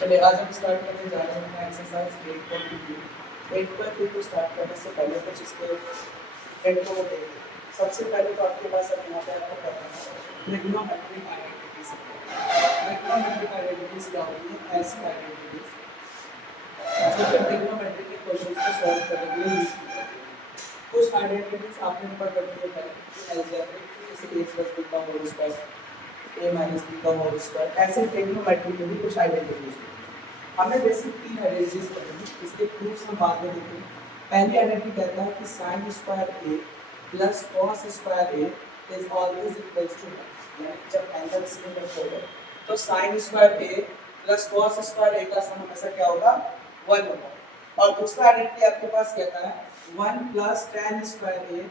चलिए आज हम स्टार्ट करने जा रहे हैं एक्सरसाइज 8.2। 8.2 को स्टार्ट करने से पहले कुछ इसके इंट्रो को देखें। सबसे पहले तो आपके पास अब यहाँ पे आपको पता है ट्रिग्नोमेट्रिक आइडेंटिटीज। ट्रिग्नोमेट्रिक आइडेंटिटीज क्या होती है? ऐसी आइडेंटिटीज जो कि ट्रिग्नोमेट्रिक के क्वेश्चंस को सॉल्व करने के लिए यूज की जाती है। कुछ आइडेंटिटीज आपने पढ़ रखी है पहले अलजेब्रिक, जैसे a + b का होल स्क्वायर, a - b का होल स्क्वायर, ऐसे ट्रिग्नोमेट्रिक में भी कुछ आइडेंटिटीज होती है। हमने बेसिक 3 आइडेंटिटीज पढ़ी, इसके प्रूफ्स हम बाद में देखेंगे। पहली आइडेंटिटी कहता है कि sin square a plus cos square a is always equals to 1। यानी जब एंगल सेम होगा तो sin square a plus cos square a का सम हमेशा क्या होगा? 1 होगा। और दूसरा आइडेंटिटी आपके पास कहता है 1 plus tan square a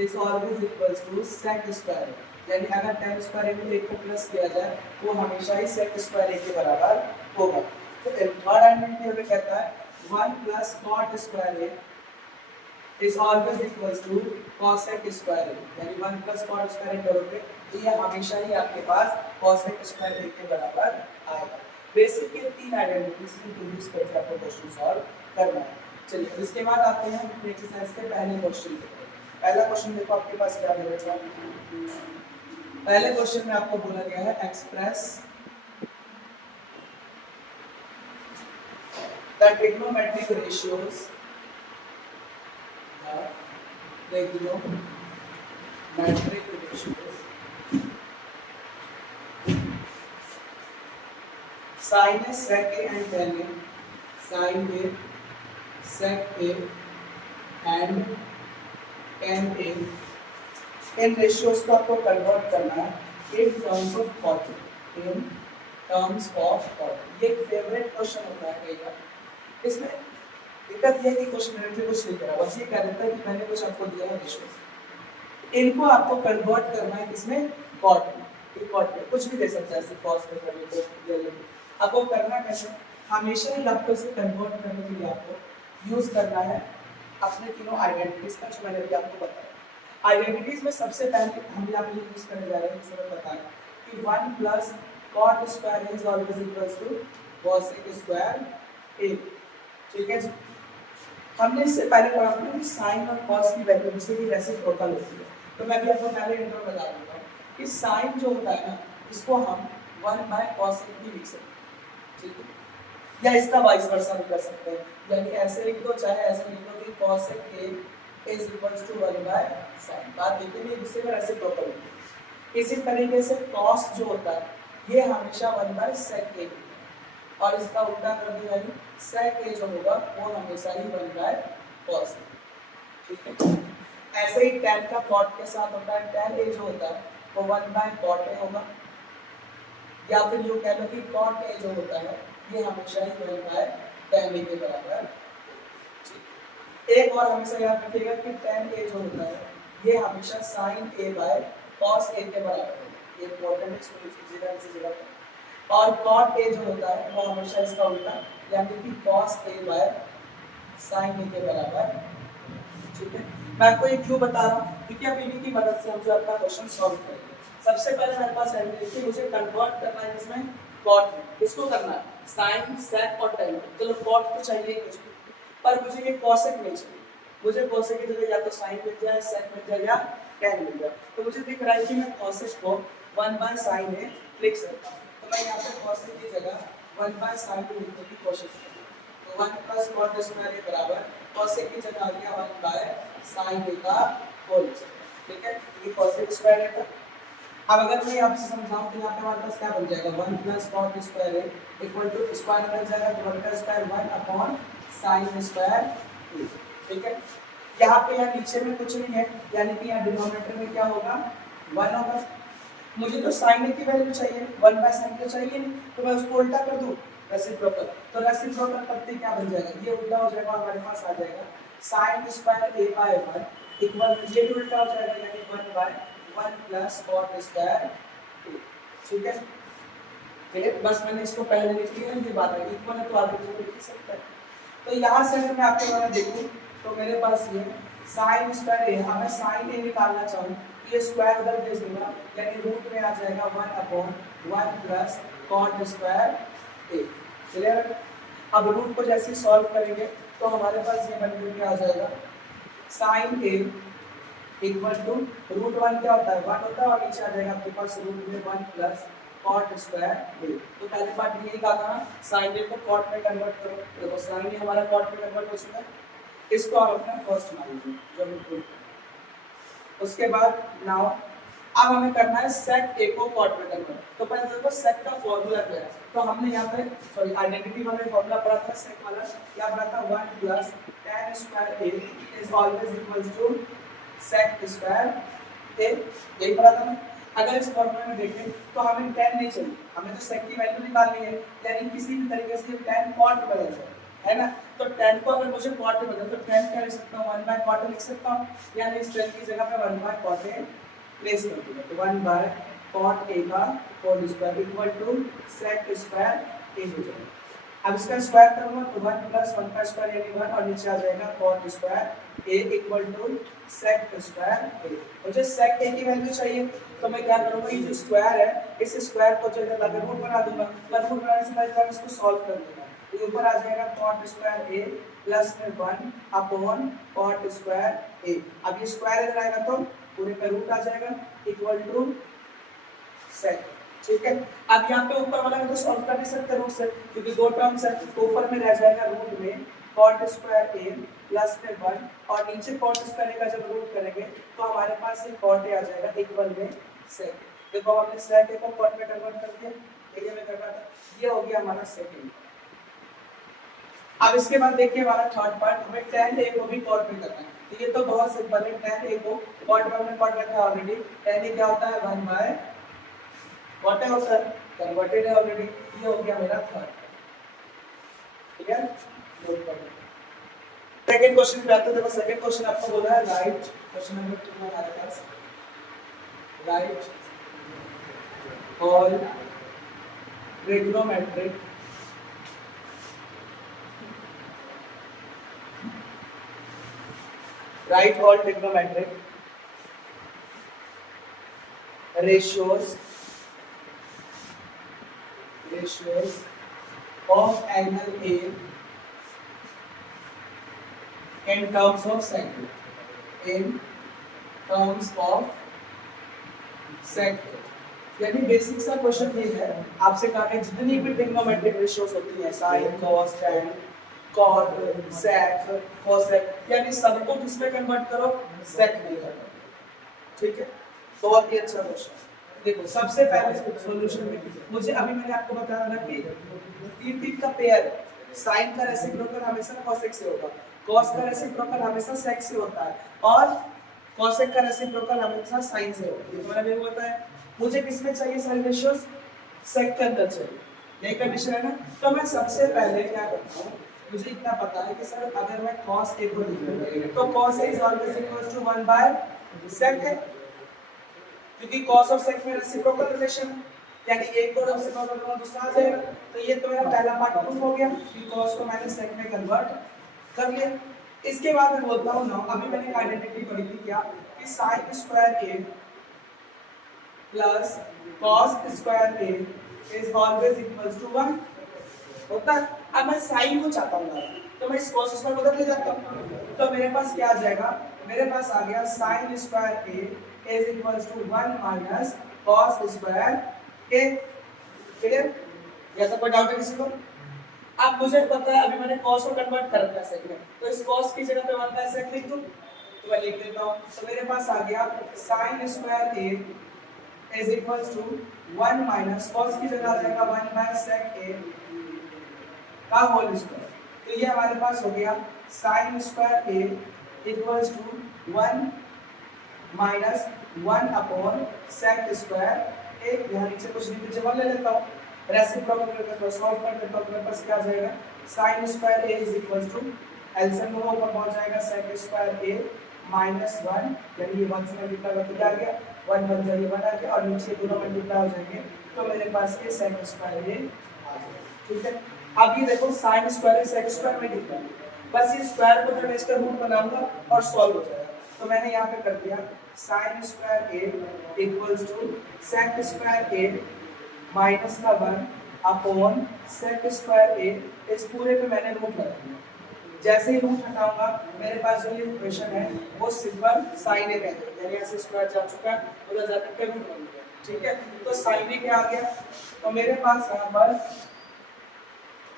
is always equals to sec square a। यानी अगर tan स्क्वायर a में 1 को प्लस किया जाए वो हमेशा ही sec स्क्वायर a के बराबर होगा। तो थर्ड आइडेंटिटी हमें कहता है 1 plus cot square a is always equals to cosec square a। यानी 1 प्लस cot स्क्वायर a करोगे तो ये हमेशा ही आपके पास cosec स्क्वायर a के बराबर आएगा। बेसिक ये 3 आइडेंटिटीज को यूज करके आपको क्वेश्चन सॉल्व करना है। चलिए इसके बाद आते हैं हम एक्सरसाइज के पहले क्वेश्चन पे। पहला क्वेश्चन देखो आपके पास क्या मिलेगा। पहले क्वेश्चन में आपको बोला गया है express the trigonometric ratios trigonometric ratios sin a sec a and tan a, sin a sec a and tan a, इन रेशियोज को आपको कन्वर्ट करना है in terms of cot. In terms of cot ये एक फेवरेट क्वेश्चन होता है कई बार। इसमें दिक्कत ये है कि क्वेश्चन डायरेक्टली कुछ नहीं करा, बस ये कह देता है कि मैंने कुछ आपको दिया है रेशियोज, इनको आपको कन्वर्ट करना है किसमें? कॉट में। कॉट में कुछ भी दे सकता है, सिर्फ कॉस में करने को आपको करना कैसे? हमेशा ही आपको इसे कन्वर्ट करने के लिए आपको यूज करना है अपने तीनों आइडेंटिटीज का, जो मैंने अभी आपको बताया। आइडेंटिटीज में सबसे पहले हम यहाँ पे यूज करने जा रहे हैं, जैसे मैं बताया कि 1 plus cot square is always equals to cosec square a। ठीक है जी। हमने इससे पहले पढ़ा था कि sin और cos की वैल्यू से भी रेसिप्रोकल होती है। तो मैं भी आपको पहले इंट्रो बता दूंगा कि sin जो होता है ना, इसको हम 1/cosec भी लिख सकते हैं। ठीक है, या इसका वाइस वर्सा भी कर सकते हैं, यानी ऐसे लिख दो चाहे ऐसे लिख दो कि cosec a is equals to 1/sin। बात देखिए नहीं, दूसरे में रेसिप्रोकल होती है। इसी तरीके से cos जो होता है ये हमेशा 1/sec a और इसका उल्टा कर दिया, यानी sec a जो होगा वो हमेशा ही 1/cos a। ठीक है, ऐसे ही tan का cot के साथ होता है, tan a जो होता है वो 1/cot a होगा, या फिर यूं कह लो कि cot a जो होता है ये हमेशा ही 1/tan a के बराबर। एक और हमेशा याद रखिएगा कि tan a जो होता है ये हमेशा sin a/cos a के बराबर है। ये इंपॉर्टेंट है, इसको लिख लीजिएगा इसी जगह पर। और cot a जो होता है वो हमेशा इसका उल्टा, यानी कि cos a/sin a के बराबर। ठीक है, मैं आपको ये क्यों बता रहा हूँ क्योंकि अब इन्हीं की मदद से हम जो अपना क्वेश्चन सॉल्व करेंगे। सबसे पहले मेरे पास आइडेंटिटी मुझे कन्वर्ट करना है इसमें cot में। किसको करना है? sin, sec और tan। चलो cot तो चाहिए कुछ, पर मुझे ये cosec नहीं चाहिए। मुझे cosec की जगह या तो sin मिल जाए, sec मिल जाए या tan मिल जाए। तो मुझे दिख रहा है कि मैं cosec को 1/sin a लिख सकता हूँ। तो मैं यहाँ पे cosec की जगह 1/sin a लिखने की कोशिश करूँगा। तो 1 प्लस cot स्क्वायर a बराबर cosec की जगह आ गया 1/sin a का होल स्क्वायर। ठीक है, ये cosec स्क्वायर a था। अब अगर मैं आपसे समझाऊं तो यहाँ पे हमारे पास क्या बन जाएगा? 1 plus cot square a equal to square बन जाएगा तो 1 का स्क्वायर 1/sin स्क्वायर a। ठीक है, यहाँ पे यहाँ नीचे में कुछ नहीं है, यानी कि यहाँ डिनोमिनेटर में क्या होगा? 1 होगा। मुझे तो sin a की वैल्यू चाहिए, 1/sin तो चाहिए नहीं, तो मैं उसको उल्टा कर दूं, रेसिप्रोकल। तो रेसिप्रोकल करते क्या बन जाएगा? ये उल्टा हो जाएगा, हमारे पास आ जाएगा sin स्क्वायर a/1 इक्वल, ये भी उल्टा हो जाएगा यानी 1/1 प्लस cot स्क्वायर a। ठीक है, क्लियर? बस मैंने इसको पहले लिख लिया, ये बात है इक्वल है तो आगे जो लिख सकता है। तो यहाँ से अगर मैं आपके द्वारा देखूं तो मेरे पास ये sin स्क्वायर a, हमें sin a निकालना चाहूँ तो ये स्क्वायर उधर भेज दूंगा, यानी रूट में आ जाएगा 1/1 plus cot square a। Clear है? अब रूट को जैसे सॉल्व करेंगे तो हमारे पास ये बन के आ जाएगा sine A equal to root one क्या होता है 1 होता है और नीचे आ जाएगा आपके पास रूट में 1 प्लस कॉट स्क्वायर ए। तो पहले पार्ट में यही कहा था ना साइन ए को कॉट में कन्वर्ट करो, देखो साइन ए हमारा कॉट में कन्वर्ट हो चुका है, इसको आप अपना फर्स्ट मान लीजिए जो भी प्रूव करना। उसके बाद नाउ अब हमें करना है सेक ए को कॉट में कन्वर्ट। तो पहले देखो सेक का फॉर्मूला क्या है, तो हमने यहाँ पे सॉरी आइडेंटिटी वाला फॉर्मूला पढ़ा था सेक वाला, क्या पढ़ा था 1 plus tan square A is always equals to sec square A, यही पढ़ा था ना। अगर इस फॉर्मूले में देखें तो हमें tan नहीं चाहिए, हमें तो सेक की वैल्यू निकालनी है, यानी किसी भी तरीके से tan कॉट में बदल जाए, है ना। तो tan को अगर मुझे कॉट में बदल तो tan क्या लिख सकता हूँ 1 बाय कॉट लिख सकता हूँ, यानी इस tan की जगह पे 1 बाय कॉट प्लेस कर दूंगा। तो 1 बाय कॉट ए का whole square equal to sec square A हो जाएगा। अब इसका स्क्वायर करूंगा तो 1 प्लस 1 का स्क्वायर यानी 1 और नीचे आ जाएगा cot square A equal to sec square A. मुझे सेक ए की वैल्यू चाहिए तो मैं क्या करूंगा, ये जो स्क्वायर है इस स्क्वायर को जो है रूट बना दूंगा, पर रूट बनाने से पहले इसको सॉल्व कर दूंगा। तो ऊपर आ जाएगा कॉट स्क्वायर ए प्लस में 1 अपॉन कॉट स्क्वायर ए। अब ये स्क्वायर इधर आएगा तो पूरे पे रूट आ जाएगा इक्वल टू सेक, ठीक है। अब यहाँ पे ऊपर वाला में तो सॉल्व कर नहीं सकते रूट से, क्योंकि दो टर्म्स है, तो ऊपर में रह जाएगा रूट में कॉट स्क्वायर ए प्लस में 1 और नीचे कॉट स्क्वायर ए का जब रूट करेंगे तो हमारे पास ये कॉट ए आ जाएगा इक्वल में सेक। देखो हमने सेक ए को कॉट में कन्वर्ट कर दिया, ये में करना था, ये हो गया हमारा सेकंड। अब इसके बाद देखिए हमारा थर्ड पार्ट, हमें tan a को भी कॉट में करना है। तो ये तो बहुत सिंपल है, tan a को कॉट में हमने कॉट रखा है ऑलरेडी। tan a क्या होता है 1 बाय कॉट होता है, कन्वर्टेड है ऑलरेडी। ये हो गया मेरा थर्ड, ठीक है। नोट कर लो। सेकंड क्वेश्चन पे आते हैं। देखो सेकंड क्वेश्चन आपको बोला है राइट, क्वेश्चन नंबर 2 हमारे पास write all trigonometric write all trigonometric ratios of angle A in terms of sec, in terms of sec। यानी बेसिक सा क्वेश्चन ये है, आपसे कहा है जितनी भी ट्रिग्नोमेट्रिक रेशियोज होती हैं sine cos tan cot sec cosec, यानी सबको किसमें कन्वर्ट करो सेक में करो, ठीक है। बहुत ही अच्छा क्वेश्चन। देखो सबसे पहले सॉल्यूशन में मुझे अभी मैंने आपको बताया ना कि तीन का पेयर साइन का रेसिप्रोकल हमेशा कोसेक से होगा, कॉस का रेसिप्रोकल हमेशा सेक से होता है और कोसेक का रेसिप्रोकल हमेशा साइन से होता है। तुम्हारा मेरे बताया मुझे किसमें चाहिए साइन रेशियोज सेक के अंदर चाहिए, यही कंडीशन है ना। तो मैं सबसे पहले क्या करता हूं, मुझे इतना पता है कि सर अगर मैं cos a को लिखूं तो cos a is always equals to 1 by sec है, क्योंकि cos और sec में रेसिप्रोकल रिलेशन है, यानी एक को रेसिप्रोकल करो दूसरा आ जाएगा। तो ये तो मेरा पहला पार्ट प्रूफ हो गया कि cos को मैंने sec में कन्वर्ट कर लिया। इसके बाद मैं बोलता हूं ना, अभी मैंने आइडेंटिटी पढ़ी थी क्या कि sin square a plus cos square a is always equals to 1 होता है। अब मैं साइन को चाहता हूँ तो मैं इस cos स्क्वायर बदल ले जाता हूँ, तो मेरे पास क्या आ जाएगा, मेरे पास आ गया sin square a is equals to 1 minus cos square a। Clear? या तो कोई डाउट है किसी को? अब मुझे पता है अभी मैंने cos को कन्वर्ट कर दिया sec में, तो इस cos की जगह पे 1 बाय sec लिख दूं, तो मैं लिख देता हूँ। तो मेरे पास आ गया sin square a is equals to 1 minus cos की जगह आ जाएगा 1 बाय sec a का होल स्क्वायर। तो ये हमारे पास हो गया sin square a equals to 1 minus 1 upon sec square a। यहाँ नीचे कुछ नहीं नीचे 1 ले लेता हूँ, रेसिप्रोकल करके सॉल्व कर देता हूँ, मेरे पास क्या आ जाएगा sin square a is equals to LCM को ऊपर पहुंच जाएगा sec स्क्वायर a माइनस 1, यानी ये 1 से मल्टीप्लाई करके आ गया 1 बन जाएगा 1 आ गया और नीचे दोनों मल्टीप्लाई हो जाएंगे, तो मेरे पास ये sec स्क्वायर a आ जाएगा, ठीक है। अब ये देखो sin स्क्वायर sec स्क्वायर में दिखता है, बस ये स्क्वायर को मैं इसका रूट बनाऊंगा और सॉल्व हो जाएगा। तो मैंने यहाँ पे कर दिया sin square a equals to sec square a minus का 1 अपॉन सेक स्क्वायर ए, इस पूरे पे मैंने रूट लगा दिया। जैसे ही रूट हटाऊंगा मेरे पास जो ये इक्वेशन है वो सिंपल साइन ए रह जाएगा, यानी ऐसे स्क्वायर जा चुका है उधर जाकर के रूट बन गया। ठीक है, तो साइन ए क्या आ गया, तो मेरे पास यहाँ पर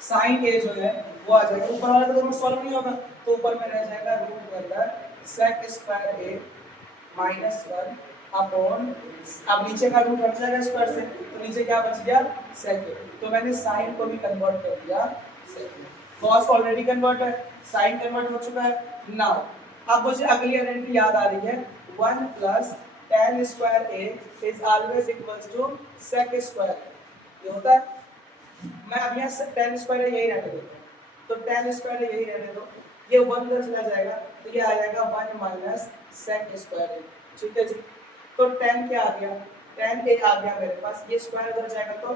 साइन ए जो है वो आ जाएगा, ऊपर वाला तो सॉल्व नहीं होगा, तो ऊपर में रह जाएगा रूट के अंदर सेक स्क्वायर ए माइनस 1 अपॉन, अब नीचे का रूट हट जाएगा स्क्वायर से, तो नीचे क्या बच गया सेक ए। तो मैंने साइन को भी कन्वर्ट कर दिया सेक ए, कॉस ऑलरेडी कन्वर्ट है, साइन कन्वर्ट हो चुका है। नाउ अब मुझे अगली आइडेंटिटी याद आ रही है, 1 plus tan square A is always equals to sec square, ये होता है। मैं अब यहाँ tan स्क्वायर यही रहने देता हूँ, तो tan स्क्वायर यही रहने दो, ये 1 उधर चला जाएगा तो ये आ जाएगा 1 माइनस सेक स्क्वायर ए। ठीक है जी, तो tan क्या आ गया, tan ए आ गया मेरे पास, ये स्क्वायर उधर जाएगा तो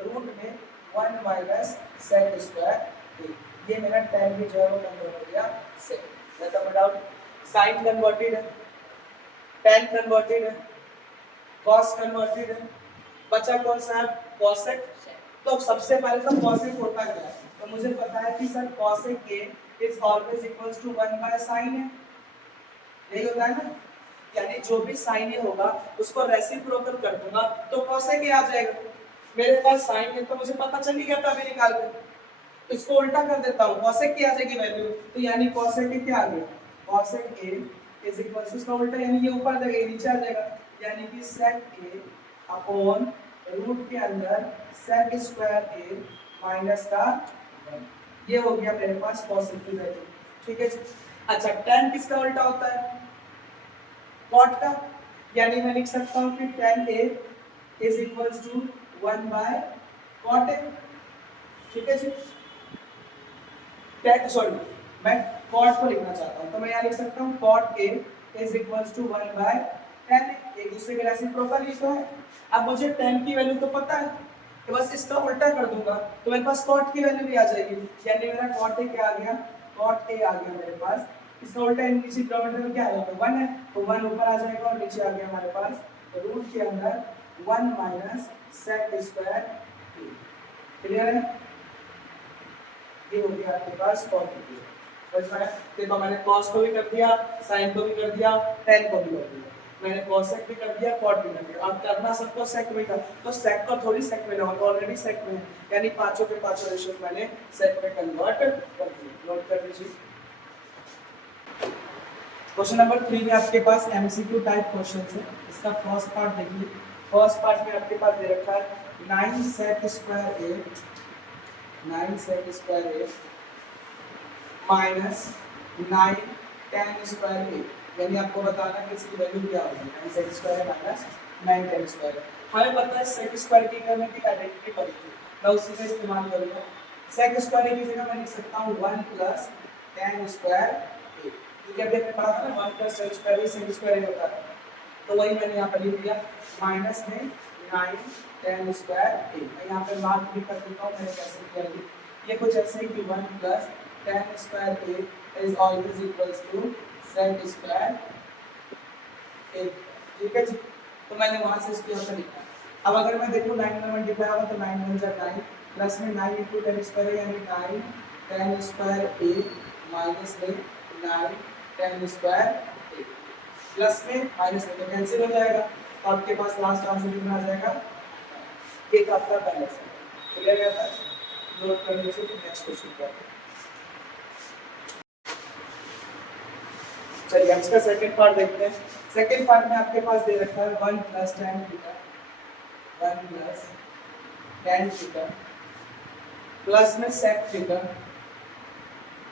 रूट में 1 माइनस सेक स्क्वायर ए, ये मेरा tan भी जो है वो कन्वर्ट हो गया सेक। खत्म डाउट, साइन कन्वर्टेड है, tan कन्वर्टेड है, cos कन्वर्टेड है, बचा कौन सा है cosec। तो सबसे पहले तो cosec होता क्या है, तो मुझे पता है कि sir cosec a is always equals to 1 by sin a, यही होता है ना, यानी जो भी sin a होगा उसको रेसिप्रोकल कर दूंगा तो cosec a आ जाएगा। मेरे पास sin a तो मुझे पता चल ही गया था अभी निकाल के, इसको उल्टा कर देता हूँ cosec की आ जाएगी वैल्यू, तो यानी cosec a क्या आ गया, cosec a is equal to इसका उल्टा, यानी ये ऊपर आ जाएगा ये नीचे आ जाएगा, यानी कि sec a अपॉन रूट के अंदर sec स्क्वायर a माइनस का 1, ये हो गया मेरे पास cosec की वैल्यू। ठीक है जी, अच्छा tan किसका उल्टा होता है, cot का, यानी मैं लिख सकता हूँ कि tan a is equals to 1 by cot a। ठीक है जी, सॉरी मैं cot को लिखना चाहता हूँ, तो मैं यहाँ लिख सकता हूँ cot a is equals to 1 by tan a, एक दूसरे के रेसिप्रोकल ही तो है। अब मुझे tan की वैल्यू तो पता है, तो बस इसका उल्टा कर दूंगा तो मेरे पास cot की वैल्यू भी आ जाएगी, यानी मेरा cot a क्या आ गया, cot a आ गया मेरे पास, इसका उल्टा नीचे डिनोमिनेटर में क्या आ जाएगा 1 है, तो 1 ऊपर आ जाएगा और नीचे आ गया हमारे पास रूट के अंदर 1 minus sec square a। Clear है, ये हो गया आपके पास cot की। देखो मैंने cos को भी कर दिया, sin को भी कर दिया, tan को भी कर दिया, मैंने cosec भी कर दिया, cot भी कर दिया। अब करना सबको sec में का, तो sec को थोड़ी sec में ना, तो ऑलरेडी sec में है, यानी पांचों के पांचों रेशियो मैंने sec में कन्वर्ट कर दिया। नोट कर लीजिए। क्वेश्चन नंबर 3 में आपके पास एमसीक्यू टाइप क्वेश्चंस है। इसका फर्स्ट पार्ट देखिए, फर्स्ट पार्ट में आपके पास दे रखा है 9 sec square a, 9 sec square a minus 9 tan square a, यानी आपको बताना है कि इसकी वैल्यू क्या होगी, 9 sec square minus 9 tan square. हमें पता है sec स्क्वायर की करने की आइडेंटिटी पड़ी थी, मैं उसी का इस्तेमाल करूंगा। sec स्क्वायर की जगह मैं लिख सकता हूं 1 प्लस tan स्क्वायर a, क्योंकि अभी हमने पढ़ा था ना 1 plus tan square a sec square a होता है, तो वही मैंने यहाँ पर लिख दिया, माइनस में 9 tan स्क्वायर a। मैं यहाँ पे मार्क भी कर देता हूँ मैंने कैसे किया है, ये कुछ ऐसे ही कि 1 plus tan square a is always equals to sec square a। ठीक है जी, तो मैंने वहां से इसको यहाँ पे लिखा। अब अगर मैं देखूँ 9 में मल्टीप्लाई होगा तो 9 1 जा 9 प्लस में 9 इंटू tan स्क्वायर यानी 9 tan स्क्वायर a माइनस में 9 tan स्क्वायर a प्लस में माइनस में तो कैंसिल हो जाएगा, तो आपके पास लास्ट आंसर कितना आ जाएगा, एक आपका बैलेंस है। क्लियर है, नोट कर लीजिए। नेक्स्ट क्वेश्चन क्या है, चलिए इसका सेकंड पार्ट देखते हैं। सेकंड पार्ट में आपके पास दे रखा है 1 plus tan theta, 1 plus tan theta plus में sec थीटा,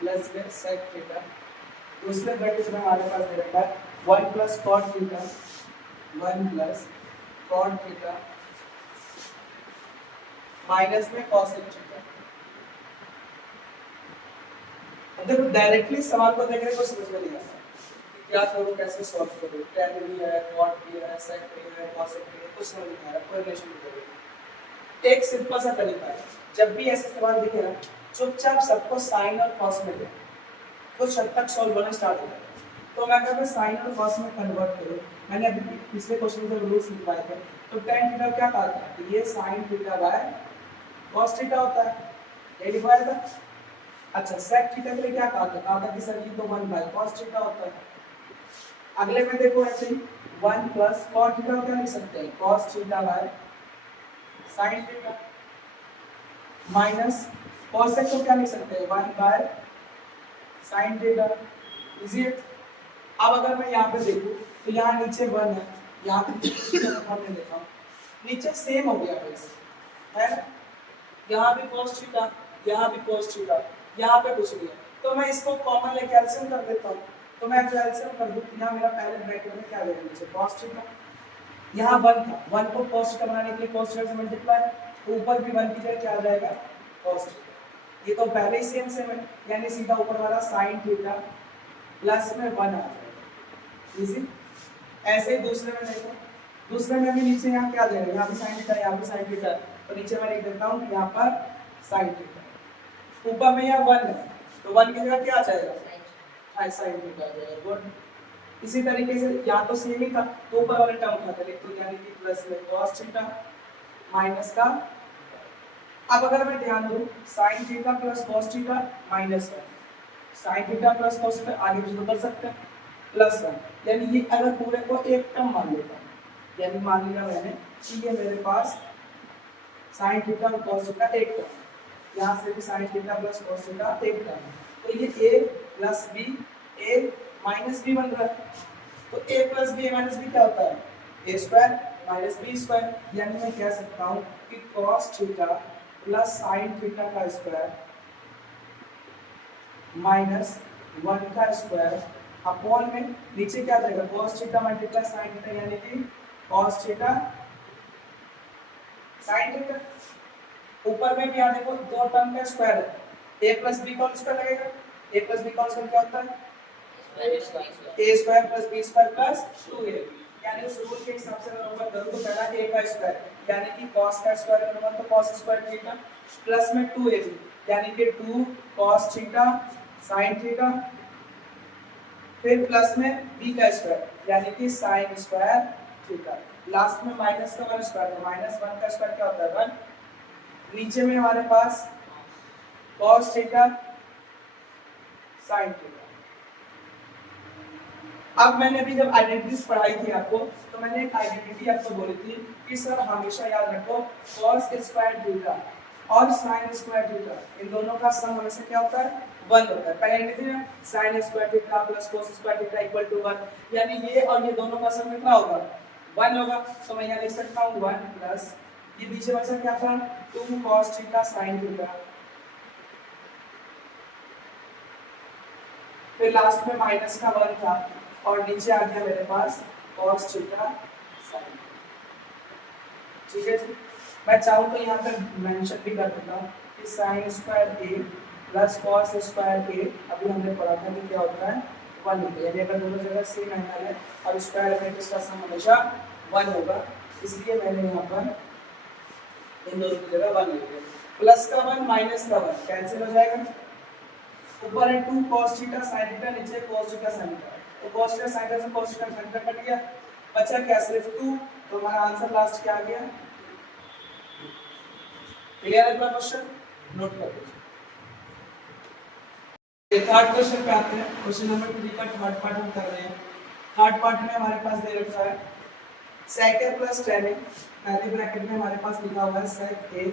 प्लस में sec थीटा। दूसरे ब्रैकेट में हमारे पास दे रखा है 1 plus cot theta, 1 plus cot theta minus में cosec थीटा। अब देखो डायरेक्टली सवाल को देखने को समझ में नहीं आता क्या करूँ, कैसे सॉल्व करूँ, tan भी है, cot भी है, sec भी है, cosec भी है, कुछ समझ नहीं आ रहा, कोरिलेशन नहीं करूँ। एक सिंपल सा तरीका है, जब भी ऐसे सवाल दिखे ना चुपचाप सबको साइन और cos में दे, कुछ हद तक सॉल्व होना स्टार्ट हो जाए। तो मैं कहता हूँ साइन और cos में कन्वर्ट करूँ। मैंने अभी पिछले क्वेश्चन में रूल्स लिखवाए थे, तो tan थीटा क्या कहा था, ये sin theta by cos theta होता है, ये लिखवाया था। अच्छा sec थीटा के लिए क्या कहा था? कहा था कि सर ये तो 1 बाय cos थीटा होता है। अगले में देखो ऐसे ही 1 प्लस cos थीटा को क्या लिख सकते हैं? cos theta by sin theta minus cos sec को क्या लिख सकते हैं? 1 बाय sin थीटा। इजी है। अब अगर मैं यहाँ पे देखूं तो यहाँ नीचे 1 है, यहाँ पे हमने देखा नीचे सेम हो गया है ना, यहाँ भी cos थीटा, यहाँ भी cos थीटा, यहाँ पे कुछ नहीं है, तो मैं इसको कॉमन लेके एलसीएम कर देता हूँ। तो मैं जो एलसीएम कर दूँ, यहाँ मेरा पहले ब्रैकेट में क्या रहेगा? नीचे cos थीटा, यहाँ 1 था, 1 को cos थीटा बनाने के लिए cos थीटा से मल्टीप्लाई, तो ऊपर भी 1 की जगह क्या आ जाएगा? cos theta. ये तो पहले ही सेम सेम है, यानी सीधा ऊपर वाला sin थीटा प्लस में 1 आ जाएगा। इजी। ऐसे ही दूसरे में देखो, दूसरे में भी नीचे यहाँ क्या जाएगा? यहाँ भी sin थीटा, यहाँ भी sin थीटा, तो नीचे मैं लिख देता हूँ यहाँ पर sin थीटा, ऊपर में यहाँ 1 है, तो 1 की जगह क्या आ जाएगा? sin थीटा आ जाएगा। गुड। इसी तरीके से यहाँ तो सेम ही था, तो ऊपर वाले टर्म उठाते लिख दो, यानी कि प्लस में cos थीटा माइनस का, अब अगर मैं ध्यान दूं sin theta plus cos theta minus 1, sin theta plus cos theta आगे भी तो कर सकते हैं प्लस 1, यानी ये अगर पूरे को एक टर्म मान लेता हूं, यानी मान लिया मैंने कि ये मेरे पास sin थीटा और cos थीटा एक टर्म, यहाँ से भी sin theta plus cos theta एक टर्म, तो ये a plus b a minus b बन रहा है, तो a plus b minus b क्या होता है? a square minus b square, यानी मैं कह सकता हूँ कि cos theta plus sin theta का स्क्वायर माइनस 1 का स्क्वायर अपॉन में नीचे क्या जाएगा? cos theta multiply sin theta, यानी कि cos थीटा sin थीटा। ऊपर में भी यहाँ देखो दो टर्म का स्क्वायर है, a प्लस b कौन स्क्वायर लगेगा? a प्लस b कौन स्क्वायर क्या होता है? a square plus b square plus 2ab, यानी उस रूल के हिसाब से अगर ऊपर करूँ तो पहला a का स्क्वायर, यानी कि cos का स्क्वायर करूँगा तो cos स्क्वायर थीटा प्लस में 2ab, यानी कि 2 cos थीटा sin थीटा, फिर प्लस में b का स्क्वायर, यानी कि sin स्क्वायर थीटा, लास्ट में माइनस का 1 स्क्वायर, तो माइनस 1 का स्क्वायर क्या होता है? 1। नीचे में हमारे पास cos थीटा sin थीटा। अब मैंने अभी जब आइडेंटिटीज पढ़ाई थी आपको, तो मैंने एक आइडेंटिटी आपको बोली थी कि सर हमेशा याद रखो cos स्क्वायर थीटा और sin स्क्वायर थीटा इन दोनों का सम हमेशा क्या होता है? 1 होता है। पहले लिख दिया sin square theta plus cos square theta equal to 1, यानी ये और ये दोनों का सम कितना होगा? 1 होगा। तो मैं यहाँ लिख सकता हूँ 1 प्लस ये पीछे बचा क्या था? 2 cos थीटा sin थीटा, फिर लास्ट में माइनस का 1 था और नीचे आ गया मेरे पास cos थीटा sin। ठीक है जी। मैं चाहूँ तो यहाँ पर मेंशन भी कर देता हूँ कि sin square a plus cos square a, अभी हमने पढ़ा था कि क्या होता है? 1 होता है, यानी अगर दोनों जगह सेम एंगल है और स्क्वायर में इसका सम हमेशा 1 होगा, इसलिए मैंने यहाँ पर इन दोनों की जगह 1 लिख दिया। प्लस का 1 माइनस का 1 कैंसिल हो जाएगा, ऊपर है 2 cos थीटा sin थीटा, नीचे cos थीटा sin थीटा, तो cos थीटा sin थीटा से cos theta sin theta cut गया, बचा क्या? सिर्फ 2, तो हमारा आंसर लास्ट क्या आ गया? क्लियर है? अगला क्वेश्चन नोट कर लीजिए। थर्ड क्वेश्चन पे आते हैं। क्वेश्चन नंबर 3 का थर्ड पार्ट हम कर रहे हैं। थर्ड पार्ट में हमारे पास दे रखा है sec a plus tan a, पहले ब्रैकेट में हमारे पास लिखा हुआ है sec a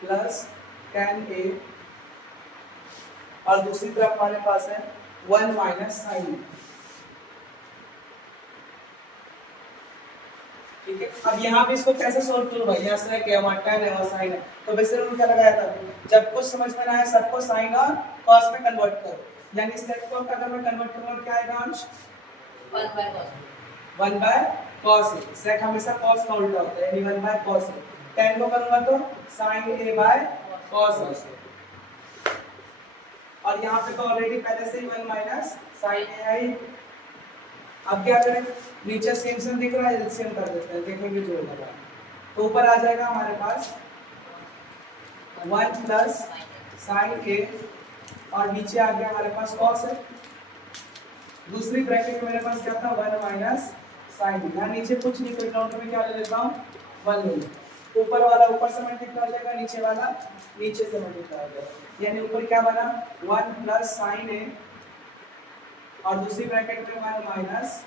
plus tan a, और दूसरी तरफ हमारे पास है 1 माइनस sin a। ठीक है, अब यहाँ पे इसको कैसे सोल्व करूँ भाई? यहाँ से क्या हमारा tan है और sin है, तो वैसे रूल क्या लगाया था? जब कुछ समझ में ना आए सबको sin और cos में कन्वर्ट करो, यानी sec को अगर मैं कन्वर्ट करूँ क्या आएगा अंश? 1 by cos 1 by cos a। sec हमेशा cos का उल्टा होता है, यानी 1 by cos a। tan को करूँगा तो sin a by cos a, और यहाँ पे तो ऑलरेडी पहले से ही 1 माइनस sin a है। अब क्या करें? नीचे सेम सेम दिख रहा है, एलसीएम कर देते हैं, देखेंगे जो होगा। तो ऊपर आ जाएगा हमारे पास 1 प्लस sin a, और नीचे आ गया हमारे पास cos है। दूसरी ब्रैकेट में मेरे पास क्या था? 1 माइनस sin। यहाँ नीचे कुछ नहीं, कोई काउंटर में क्या ले लेता हूँ? 1 ले लेता हूँ। ऊपर वाला ऊपर से मल्टीप्लाई हो जाएगा, नीचे वाला नीचे से मल्टीप्लाई हो जाएगा। यानी ऊपर क्या बना 1 प्लस साइन ए और दूसरी ब्रैकेट में 1 माइनस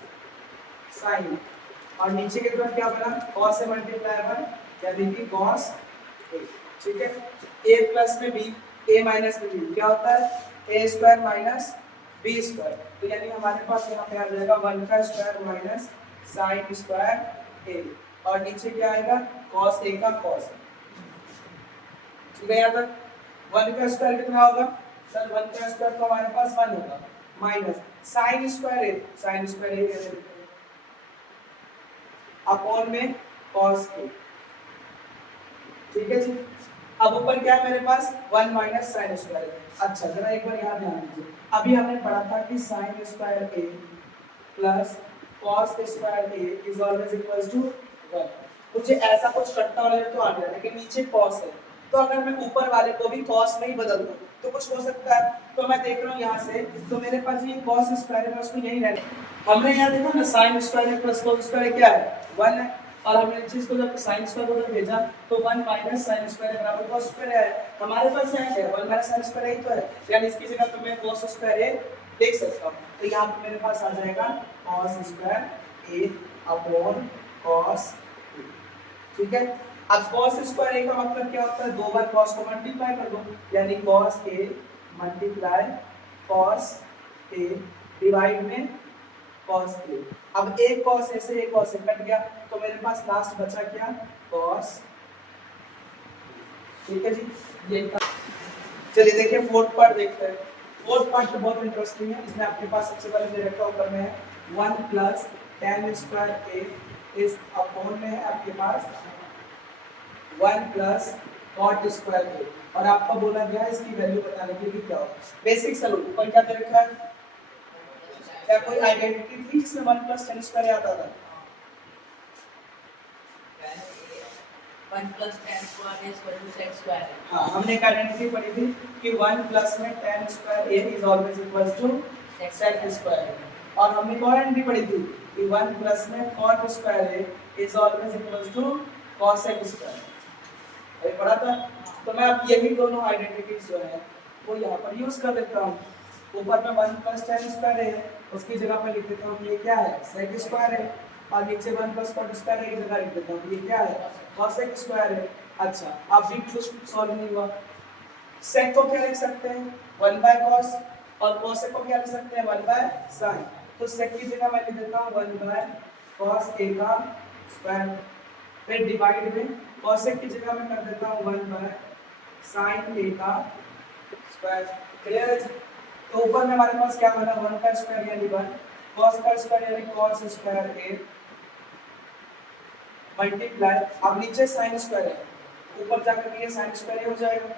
साइन, और नीचे के तरफ क्या बना cos से मल्टीप्लाई 1 यानी कि cos a। ठीक है, a प्लस में b, a माइनस में b क्या होता है a square minus b square. तो यानी हमारे पास यहाँ पे आ जाएगा 1 का square minus sign square a, और नीचे क्या आएगा cos a का cos। ठीक है, यहाँ तक 1 का स्क्वायर कितना होगा सर 1 का स्क्वायर तो हमारे पास 1 होगा minus sign square a, sign square a कैसे लिखते हैं अपॉन में cos a। ठीक है जी, अब ऊपर क्या है मेरे पास 1 माइनस साइन स्क्वायर a। अच्छा जरा एक बार यहाँ ध्यान दीजिए, अभी हमने पढ़ा था कि sine square a plus cos square a is always equals to 1। मुझे ऐसा कुछ कटता वाला तो आ गया, लेकिन नीचे cos है, तो अगर मैं ऊपर वाले को भी cos में ही बदल दूं तो कुछ हो सकता है। तो मैं देख रहा हूँ यहाँ से, तो मेरे पास ये cos स्क्वायर है, उसको यही रहना। हमने यहाँ देखा ना sine square plus cos square क्या है 1 है, और हमने इस चीज को जब साइन स्क्वायर को भेजा तो 1 माइनस साइन स्क्वायर बराबर cos स्क्वायर है। हमारे पास यहाँ क्या है 1 माइनस साइन स्क्वायर ही तो है, यानी इसकी जगह तो मैं cos स्क्वायर a देख सकता हूँ। तो यहाँ पे मेरे पास आ जाएगा cos square a upon cos a। ठीक है, अब cos स्क्वायर a का मतलब क्या होता है, दो बार cos को मल्टीप्लाई कर दो, यानी cos a multiply cos a divide में cos a। अब एक cos a से एक cos a कट गया, तो मेरे पास लास्ट बचा क्या cos। ठीक है जी, ये चलिए देखिए फोर्थ पार्ट देखते हैं। फोर्थ पार्ट तो बहुत इंटरेस्टिंग है, इसमें आपके पास सबसे पहले दे रखा ऊपर में है 1 प्लस tan स्क्वायर a इस अपॉन में है आपके पास 1 प्लस cot स्क्वायर a, और आपको बोला गया है इसकी वैल्यू बताने के लिए क्या होगा। बेसिक सलूट ऊपर क्या दे रखा है, क्या कोई आइडेंटिटी थी जिसमें 1 प्लस tan स्क्वायर आता था 1 plus tan square is equal to sec square। हाँ, हमने एक आइडेंटिटी पढ़ी थी कि 1 प्लस में tan square a is always equals to sec square, और हमने एक और आइडेंटिटी पढ़ी थी कि 1 प्लस में cot square a is always equals to cosec square. अभी पढ़ा था, तो मैं अब यही दोनों आइडेंटिटीज जो है वो यहाँ पर यूज कर देता हूँ। ऊपर में 1 प्लस tan स्क्वायर है, उसकी जगह पर लिख देता हूँ ये क्या है sec स्क्वायर है, और नीचे 1 प्लस cot स्क्वायर है की जगह लिख देता हूँ ये क्या है cosec स्क्वायर है। अच्छा, अब भी कुछ सॉल्व नहीं हुआ, sec को क्या लिख सकते हैं 1 बाय cos, और cosec को क्या लिख सकते हैं 1 बाय sin। तो sec की जगह मैं लिख देता हूँ 1 बाय cos a का स्क्वायर, फिर डिवाइड में cosec की जगह मैं कर देता हूँ 1 बाय sin a का स्क्वायर। क्लियर है? तो ऊपर में हमारे पास क्या बना 1 का स्क्वायर यानी 1, cos का स्क्वायर यानी cos स्क्वायर a मल्टीप्लाई, अब नीचे sin स्क्वायर है, ऊपर जाकर के ये sin स्क्वायर हो जाएगा,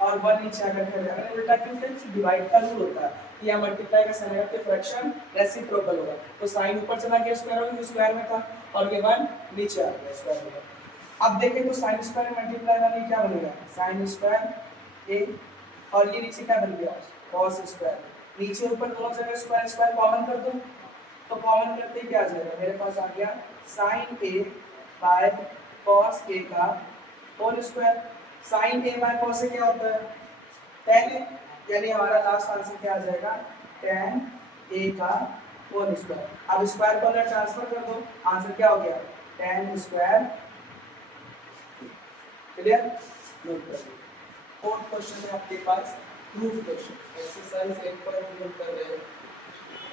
और 1 नीचे आकर के अगर उल्टा क्यों थे डिवाइड का रूल होता है, या मल्टीप्लाई का साइन लगाते फ्रैक्शन रेसिप्रोकल होगा, तो sin ऊपर चला गया स्क्वायर हो गया स्क्वायर में था, और ये 1 नीचे आ गया स्क्वायर में। अब देखें तो sin स्क्वायर मल्टीप्लाई वाली क्या बनेगा sin स्क्वायर a, और ये नीचे क्या बन गया cos स्क्वायर, नीचे ऊपर दोनों जगह स्क्वायर स्क्वायर कॉमन कर दो, तो कॉमन करते क्या आ जाएगा मेरे पास आ गया sin a by cos a का whole square. sin a by cos a क्या होता है tan a, यानी हमारा लास्ट आंसर क्या आ जाएगा tan a का होल स्क्वायर। अब स्क्वायर को अंदर ट्रांसफर कर दो, आंसर क्या हो गया tan स्क्वायर। क्लियर? नोट कर लो। फोर्थ क्वेश्चन है आपके पास प्रूफ क्वेश्चन, एक्सरसाइज 8.1 कर रहे हैं।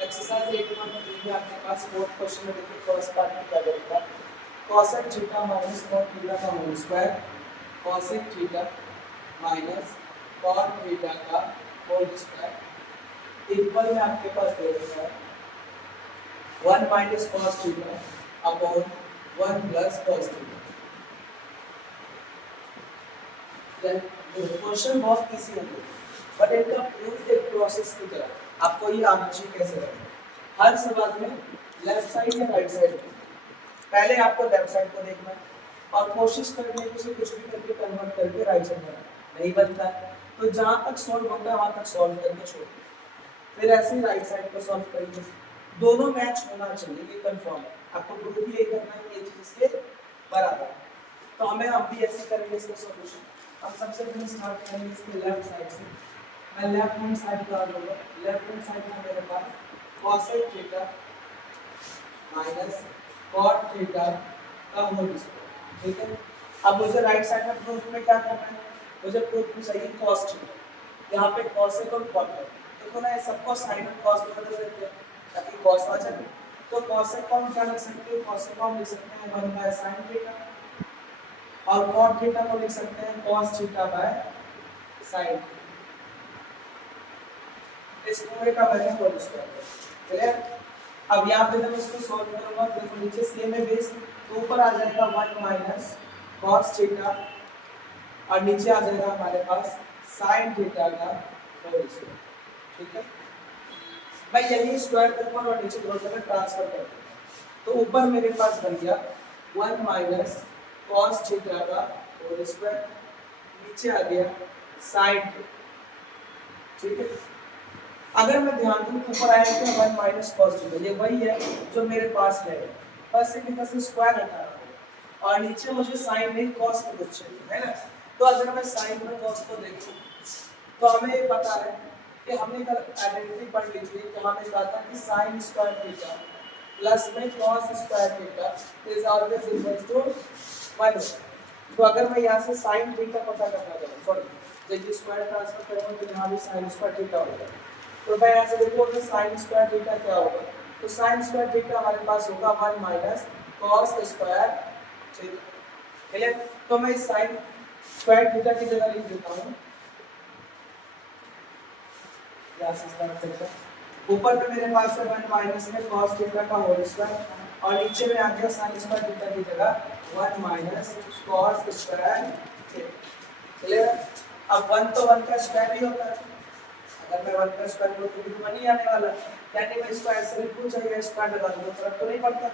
एक्सरसाइज 8.1 में आपके पास फोर्थ क्वेश्चन में देखिए फर्स्ट पार्ट में क्या देगा cosec theta minus cot theta का whole square, cosec theta minus cot theta का होल स्क्वायर इक्वल में आपके पास दे रखा है 1 minus cos theta upon 1 plus cos theta. Question बहुत इजी है, बट इनका प्रूफ एक प्रोसेस की तरह आपको ये आना चाहिए कैसे करना। हर सवाल में लेफ्ट साइड या राइट साइड, पहले आपको लेफ्ट साइड को देखना है और कोशिश करनी है उसे कुछ भी करके कन्वर्ट करके राइट साइड बनाना। नहीं बनता है तो जहाँ तक सॉल्व होता है वहाँ तक सॉल्व करके छोड़, फिर ऐसे ही राइट साइड को सॉल्व करेंगे। दोनों मैच होना चाहिए, ये कंफर्म है। आपको प्रूफ ये करना है ये चीज इसके बराबर। तो हमें हम भी ऐसे करेंगे इसका सॉल्यूशन। हम सबसे पहले स्टार्ट करेंगे इसके लेफ्ट साइड से। मैं लेफ्ट हैंड साइड का लूंगा। लेफ्ट हैंड साइड में मेरे पास cosec theta minus cot theta का होल स्क्वायर, ठीक है। अब मुझे राइट साइड में प्रूफ में क्या करना है, मुझे प्रूफ में चाहिए cos थीटा। यहाँ पे cosec और cot है, देखो ना, सबको sin और cos में बदल देते हैं ताकि cos आ जाए। तो cosec को हम क्या लिख सकते हैं, cosec को हम लिख सकते हैं 1 बाय sin थीटा, और cot थीटा को लिख सकते हैं cos थीटा बाय sin। इस पूरे का वैल्यू होल स्क्वायर, क्लियर। अब यहाँ पे जब इसको सॉल्व करूंगा तो देखो नीचे सेम है बेस, तो ऊपर आ जाएगा 1 माइनस cos थीटा और नीचे आ जाएगा हमारे पास sin थीटा का होल स्क्वायर, ठीक है। मैं यही स्क्वायर ऊपर और नीचे दोनों में ट्रांसफर कर दूंगा, तो ऊपर मेरे पास बन गया 1 माइनस cos थीटा का होल स्क्वायर, नीचे आ गया sin, ठीक है। अगर मैं ध्यान दूं ऊपर आया तो 1 माइनस cos थीटा, ये वही है जो मेरे पास है, बस इसमें स्क्वायर हटा रहा हूं, और नीचे मुझे sin नहीं cos में कुछ चाहिए, है ना। तो अगर मैं sin में cos को देखूं तो हमें ये पता है कि हमने कल आइडेंटिटी पढ़ ली थी कि हमें कहा था कि sin स्क्वायर थीटा प्लस में cos square theta is always equal to 1। तो अगर मैं यहाँ से sin थीटा पता करना चाहूँ, सॉरी जब स्क्वायर ट्रांसफर करूँगा तो यहाँ भी sin स्क्वायर थीटा होगा, तो मैं यहाँ से देखो कि sin स्क्वायर थीटा क्या होगा, तो sin स्क्वायर थीटा हमारे पास होगा 1 minus cos square theta, clear. तो मैं sin स्क्वायर थीटा की जगह लिख देता हूँ, यहाँ से स्टार्ट करते हैं। ऊपर में मेरे पास है 1 माइनस में cos थीटा का होल स्क्वायर, और नीचे में आ गया sin स्क्वायर थीटा की जगह 1 minus cos square theta, clear. अब 1 तो 1 का स्क्वायर ही होता है, अगर मैं 1 का स्क्वायर लूं तो भी 1 ही आने वाला है, यानी मैं इसको ऐसे लिखूं चाहे स्क्वायर लगा दूं, फर्क तो नहीं पड़ता।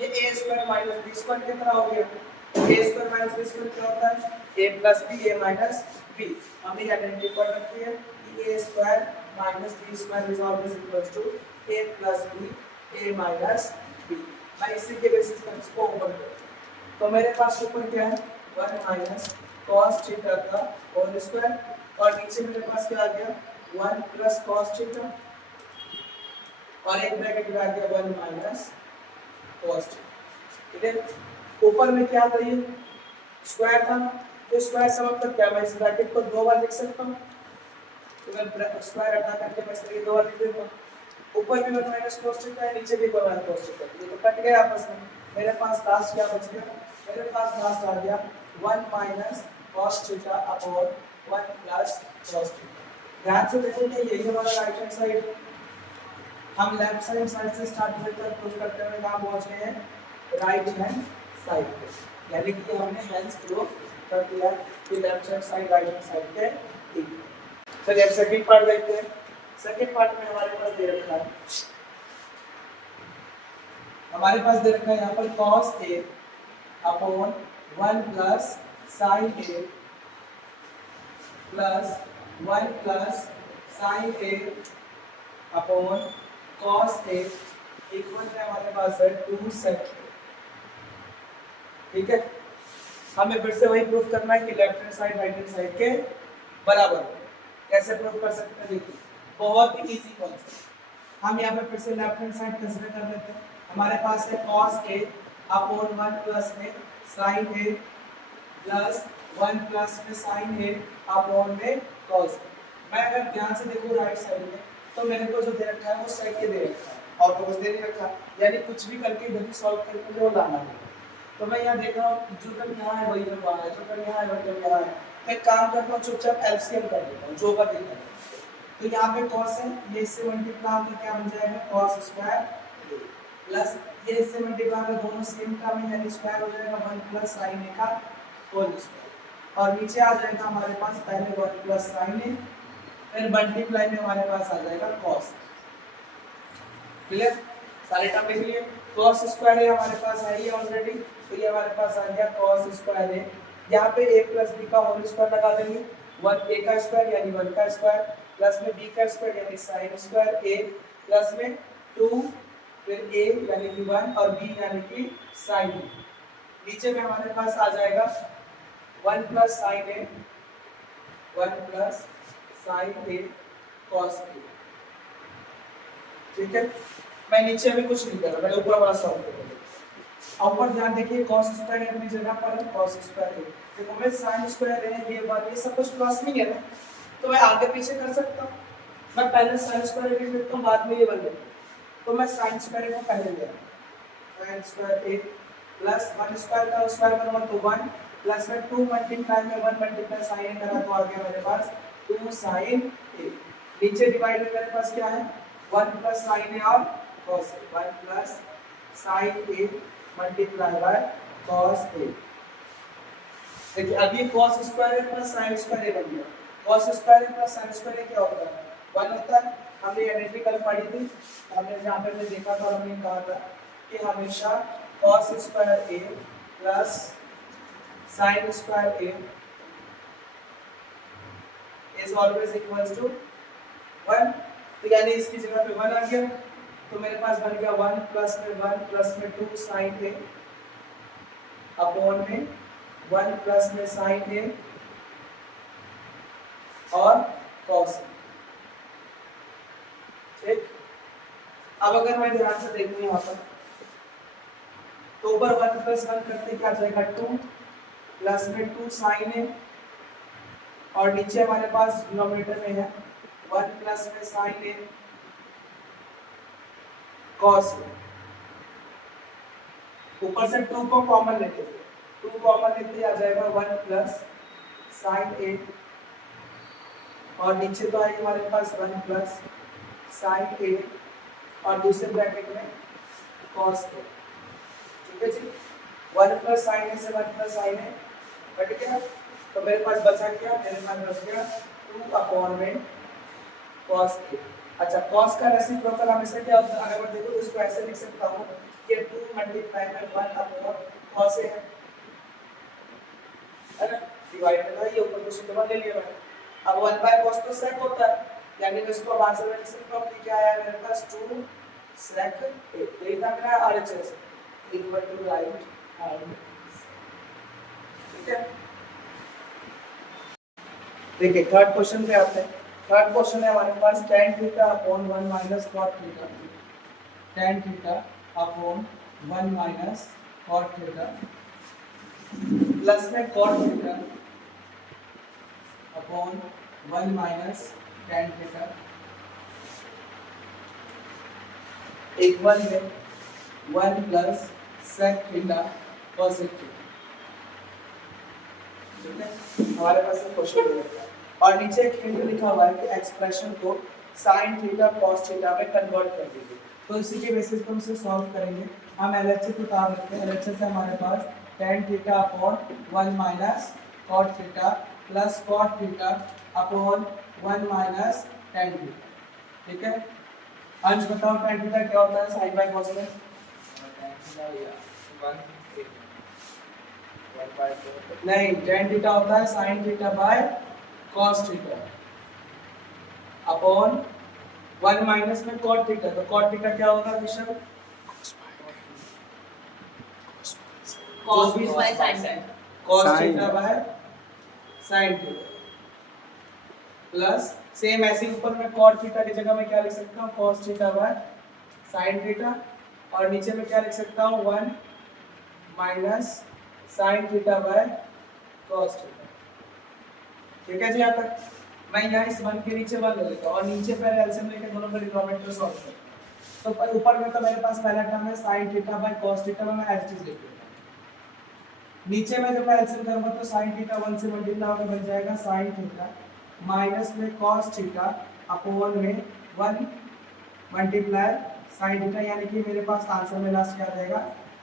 ये a square minus b square की तरह हो गया। a square minus b square क्या होता है, a plus b, a minus b। हमने आइडेंटिटी पढ़ रखी है कि a square minus b square is always equal to a plus b, a minus b। मैं इसी के बेसिस पर इसको ऊपर कर, तो मेरे पास ऊपर क्या है 1 माइनस cos थीटा का होल स्क्वायर, और नीचे मेरे पास क्या आ गया 1 प्लस cos थीटा, और एक ब्रैकेट में आ गया 1 माइनस cos थीटा, ठीक है। ऊपर में क्या था, ये स्क्वायर था, तो स्क्वायर का मतलब क्या, मैं इस ब्रैकेट को दो बार लिख सकता हूँ, तो मैं स्क्वायर हटा करके मैं इसको दो बार लिख देता हूँ। ऊपर भी 1 माइनस cos थीटा है, नीचे भी 1 माइनस cos थीटा, ये तो कट गया आपस में। मेरे पास लास्ट क्या बच गया, मेरे पास लास्ट आ गया 1 minus cos theta upon 1 plus cos theta. ध्यान से देखो कि यही हमारा राइट हैंड साइड है, हम लेफ्ट हैंड साइड से स्टार्ट करके प्रूव करते हुए कहां पहुंच गए हैं, राइट हैंड साइड पे, यानी कि हमने हेंस प्रूव कर दिया कि left hand side right hand side के ठीक है। चलिए अब सेकंड पार्ट देखते हैं। सेकंड पार्ट में हमारे पास दे रखा है, हमारे पास दे रखा है यहाँ पर cos a upon 1 plus sin a plus 1 plus sin a upon cos a equal में हमारे पास है 2 sec a, ठीक है। हमें फिर से वही प्रूफ करना है कि left hand side right hand side के बराबर है। कैसे प्रूफ कर सकते हैं, देखिए बहुत ही इजी कॉन्सेप्ट। हम यहाँ पे फिर से लेफ्ट हैंड साइड कंसीडर कर लेते हैं, हमारे पास है cos a अपॉन 1 प्लस में sin a प्लस 1 प्लस में sin a अपॉन में cos a। मैं अगर ध्यान से देखूं राइट साइड में तो मेरे को जो दे रखा है वो sec a दे रखा है, और तो कुछ दे नहीं रखा, यानी कुछ भी करके इधर ही सॉल्व करके मुझे वो लाना है। तो मैं यहाँ देख रहा हूँ जो टर्म यहाँ है वही टर्म वहाँ है, जो टर्म यहाँ है वही टर्म यहाँ है। मैं काम करता हूँ चुपचाप एलसीएम कर देता हूँ, जो का देखा है। तो यहाँ पे cos है, ये इससे मल्टीप्लाई होकर क्या बन जाएगा cos स्क्वायर प्लस ये इससे मल्टीप्लाई होकर दोनों सेम टर्म है, यानी स्क्वायर हो जाएगा 1 प्लस sin a का होल स्क्वायर, और नीचे आ जाएगा हमारे पास पहले 1 प्लस sin a, फिर मल्टीप्लाई में हमारे पास आ जाएगा cos। क्लियर, सारे टर्म लिख लिए। cos स्क्वायर है हमारे पास है ही ऑलरेडी, तो ये हमारे पास आ गया cos स्क्वायर है। यहाँ पे a प्लस b का होल स्क्वायर लगा देंगे, 1 a का स्क्वायर यानी 1 का स्क्वायर प्लस में b का स्क्वायर यानी sin स्क्वायर a प्लस में 2 फिर a यानी कि 1 और b यानी कि sin। नीचे में हमारे पास आ जाएगा 1 plus sign A, 1 plus sign A cos A. ठीक है, मैं नीचे में कुछ नहीं कर रहा, मैं ऊपर वाला सॉल्व कर रहा हूं। ऊपर ध्यान देखिए cos स्क्वायर ए अपनी जगह पर है, cos स्क्वायर ए, देखो मैं sin स्क्वायर ए ये बात ये सब कुछ प्लस में है ना, तो मैं आगे पीछे कर सकता हूं। मैं पहले sin स्क्वायर ए लिख लेता हूं, बाद में ये बन जाएगा, तो मैं sin स्क्वायर ए को पहले ले आया, sin square A plus 1 square का स्क्वायर करूंगा तो 1 प्लस में 2 मल्टीप्लाई में 1 मल्टीप्लाई sin ए करा तो आ गया मेरे पास 2 sin ए। नीचे डिवाइड में मेरे पास क्या है 1 प्लस sin ए और cos A, 1 plus sin A multiply by cos ए। देखिए अभी cos square A plus sin square ए बन गया। cos square A plus sin square ए क्या होता है 1 होता है। हमने एनालिटिकल पढ़ी थी, हमने जहाँ पे हमने देखा था और हमने कहा था कि हमेशा cos square A plus sin square A is always equals to 1। तो यानी इसकी जगह पे 1 आ गया, तो मेरे पास बन गया 1 प्लस में 2 sin ए अपॉन में 1 प्लस में sin ए और cos ए। ठीक, अब अगर मैं ध्यान से देखूं यहाँ पर तो ऊपर 1 प्लस 1 करते क्या जाएगा 2 प्लस में 2 sin ए और नीचे हमारे पास डिनोमिनेटर में है 1 प्लस में sin ए cos ए। ऊपर से 2 को कॉमन लेते हैं, 2 कॉमन लेते आ जाएगा 1 प्लस sin ए और नीचे तो आएगा हमारे पास 1 प्लस sin ए और दूसरे ब्रैकेट में cos ए। ठीक है जी, 1 प्लस sin ए से 1 प्लस sin ए कट गया, तो मेरे पास बचा क्या, मेरे पास बच गया 2 अपॉन में cos ए। अच्छा, cos का रेसिप्रोकल हमेशा क्या होता है, अगर मैं देखो इसको ऐसे लिख सकता हूँ कि 2 मल्टीप्लाई में 1 अपॉन cos ए है ना, डिवाइड में था ये ऊपर को सिंपल ले लिया मैंने। अब 1 बाय cos तो sec होता है, यानी मैं इसको अब आंसर में लिख सकता हूँ कि क्या आया मेरे पास 2 sec ए। यही था मेरा RHS equal to right hand. ठीक है, देखिए थर्ड क्वेश्चन पे आते हैं। थर्ड क्वेश्चन है हमारे पास tan theta upon 1 minus cot theta, tan theta upon 1 minus cot theta plus में cot theta upon 1 minus tan theta equal है 1 plus sec theta cosec theta. ठीक है, हमारे पास एक क्वेश्चन है और नीचे एक हिंट लिखा हुआ है कि एक्सप्रेशन को sin थीटा cos थीटा में कन्वर्ट कर दीजिए। तो इसी के बेसिस पर हम इसे सॉल्व करेंगे। हम LHS उतार लेते हैं। LHS है हमारे पास tan theta upon 1 minus cot theta plus cot theta upon 1 minus tan theta. ठीक है, अंश बताओ tan थीटा क्या होता है sin बाय cos में? नहीं, tan थीटा होता है sin theta by cos theta upon 1 minus में cot थीटा। तो cot थीटा क्या होगा Rishabh? cos by sin cos theta by sin theta plus same ऐसे ऊपर में cot थीटा की जगह में क्या लिख सकता हूँ cos theta by sin theta और नीचे में क्या लिख सकता हूँ 1 minus sin theta by cos theta. ठीक है जी, यहाँ तक मैं यहाँ इस 1 के नीचे 1 ले लेता हूँ और नीचे पहले एलसीएम लेके दोनों का डिनोमिनेटर सॉल्व करता हूँ। तो ऊपर में तो मेरे पास पहला टर्म है sin theta by cos theta में मैं एज इट इज लिख देता हूँ। नीचे में जब मैं एलसीएम करूंगा तो sin थीटा 1 से मल्टीप्लाई होकर बन जाएगा sin थीटा माइनस में cos थीटा अपॉन में 1 मल्टीप्लाई sin थीटा, यानी कि मेरे पास आंसर में लास्ट क्या आ जाएगा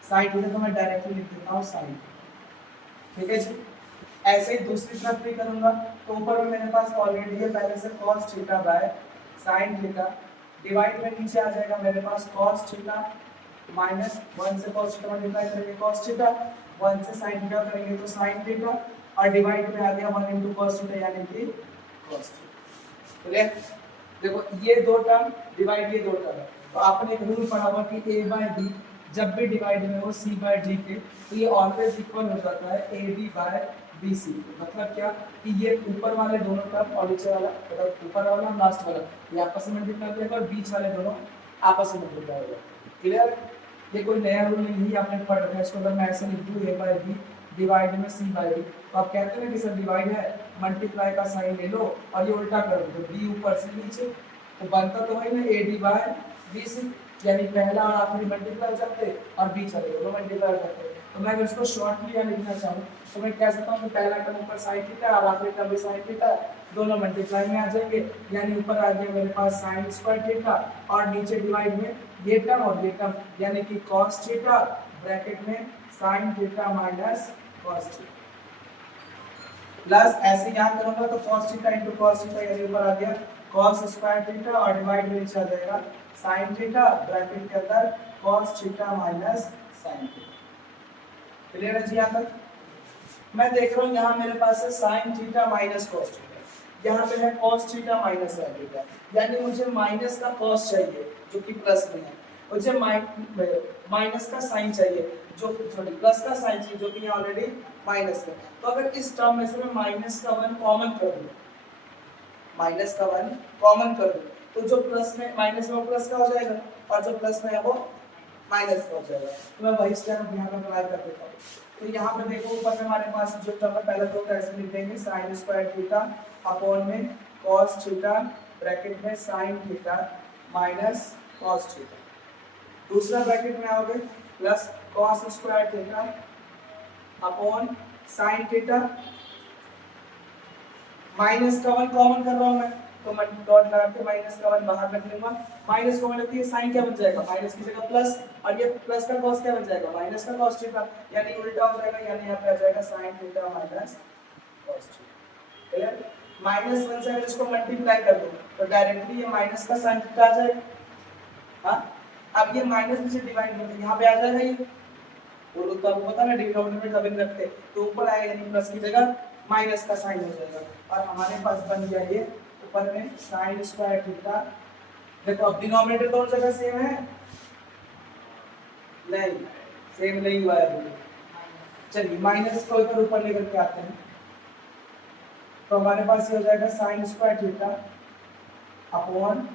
sin थीटा, तो मैं डायरेक्टली लिख देता हूँ sin। ठीक है जी, ऐसे ही दूसरी तरफ भी करूंगा तो ऊपर में मेरे पास ऑलरेडी है पहले से cos theta by sin theta divide में नीचे आ जाएगा मेरे पास cos थीटा माइनस 1 से cos थीटा मल्टीप्लाई करेंगे cos थीटा 1 से sin थीटा करेंगे तो sin थीटा और डिवाइड में आ गया 1 into cos थीटा यानी कि cos थीटा। क्लियर? देखो ये दो टर्म डिवाइड ये दो टर्म, तो आपने एक रूल पढ़ा हुआ कि a by b जब भी डिवाइड में हो सी बाय डी के तो ये ऑलवेज इक्वल हो जाता है A B by B C. मतलब क्या कि ये ऊपर वाले दोनों टर्म और नीचे वाला मतलब ऊपर वाला और लास्ट वाला ये आपस में मल्टीप्लाई हो जाएगा और बीच वाले दोनों आपस में मल्टीप्लाई हो जाएगा। क्लियर? ये कोई नया रूल नहीं है, आपने पढ़ रखा है। इसको अगर मैं ऐसे लिख दूं ए बाय बी डिवाइड में सी बाय डी तो आप कहते हैं ना कि सर डिवाइड है मल्टीप्लाई का साइन ले लो और ये उल्टा कर दो तो डी ऊपर से नीचे तो बनता तो वही ना A D by B C यानी पहला और आखिरी मल्टीप्लाई हो जाते और बीच वाले दोनों मल्टीप्लाई हो जाते। तो मैं अगर इसको शॉर्टली लिखना चाहूँ तो मैं कह सकता हूँ कि पहला टर्म ऊपर साइन थीटा और आखिरी टर्म भी साइन थीटा दोनों मल्टीप्लाई में आ जाएंगे यानी ऊपर आ गया मेरे पास साइन स्क्वायर थीटा और नीचे डिवाइड में ये टर्म और ये टर्म यानी कि cos थीटा ब्रैकेट में sin theta minus cos theta plus ऐसे यहाँ करूंगा तो cos theta into cos theta यानी ऊपर आ गया cos स्क्वायर थीटा और डिवाइड में नीचे आ जाएगा sin थीटा ब्रैकेट के अंदर cos theta minus sin theta. Clear है जी यहाँ तक? मैं देख रहा हूँ यहाँ मेरे पास है sin theta minus cos theta, यहाँ पे है cos theta minus sin theta यानी मुझे माइनस का cos चाहिए जो कि प्लस में है, मुझे माइनस का साइन चाहिए जो सॉरी प्लस का साइन चाहिए जो कि यहाँ ऑलरेडी माइनस है। तो अगर इस टर्म में से मैं माइनस का 1 कॉमन कर दूं माइनस का 1 कॉमन कर दूं तो जो प्लस में माइनस में वो प्लस का हो जाएगा और जो प्लस में है वो माइनस का हो जाएगा। तो मैं वही स्टेप यहाँ पे अप्लाई कर देता हूँ। तो यहाँ पे देखो ऊपर में हमारे पास जो टर्म है पहले तो ऐसे लिख देंगे sin स्क्वायर थीटा अपॉन में cos थीटा ब्रैकेट में sin theta minus cos theta. दूसरा ब्रैकेट में आओगे plus cos square theta upon sin theta minus का 1 कॉमन कर रहा हूं मैं तो मैं डॉट लगा के माइनस का 1 बाहर रख लूंगा। माइनस कॉमन लगती है साइन क्या बन जाएगा माइनस की जगह प्लस और ये प्लस का cos क्या बन जाएगा माइनस का cos थीटा यानी उल्टा हो जाएगा यानी यहां पे आ जाएगा sin theta minus cos theta. Clear? Minus 1 से अगर इसको मल्टीप्लाई कर दूं तो डायरेक्टली ये माइनस का sin थीटा आ जाएगा। हां अब ये माइनस में से डिवाइड करते यहाँ पे आ जाएगा ये और तो आपको पता है डिनोमिनेटर में कभी नहीं रखते तो ऊपर आएगा यानी प्लस की जगह माइनस का साइन हो जाएगा और हमारे पास बन गया ये ऊपर में sin स्क्वायर थीटा। देखो अब डिनोमिनेटर दोनों जगह सेम है नहीं सेम नहीं हुआ है अभी। चलिए माइनस को इधर ऊपर लेकर के आते हैं तो हमारे पास ये हो जाएगा sin स्क्वायर थीटा अपॉन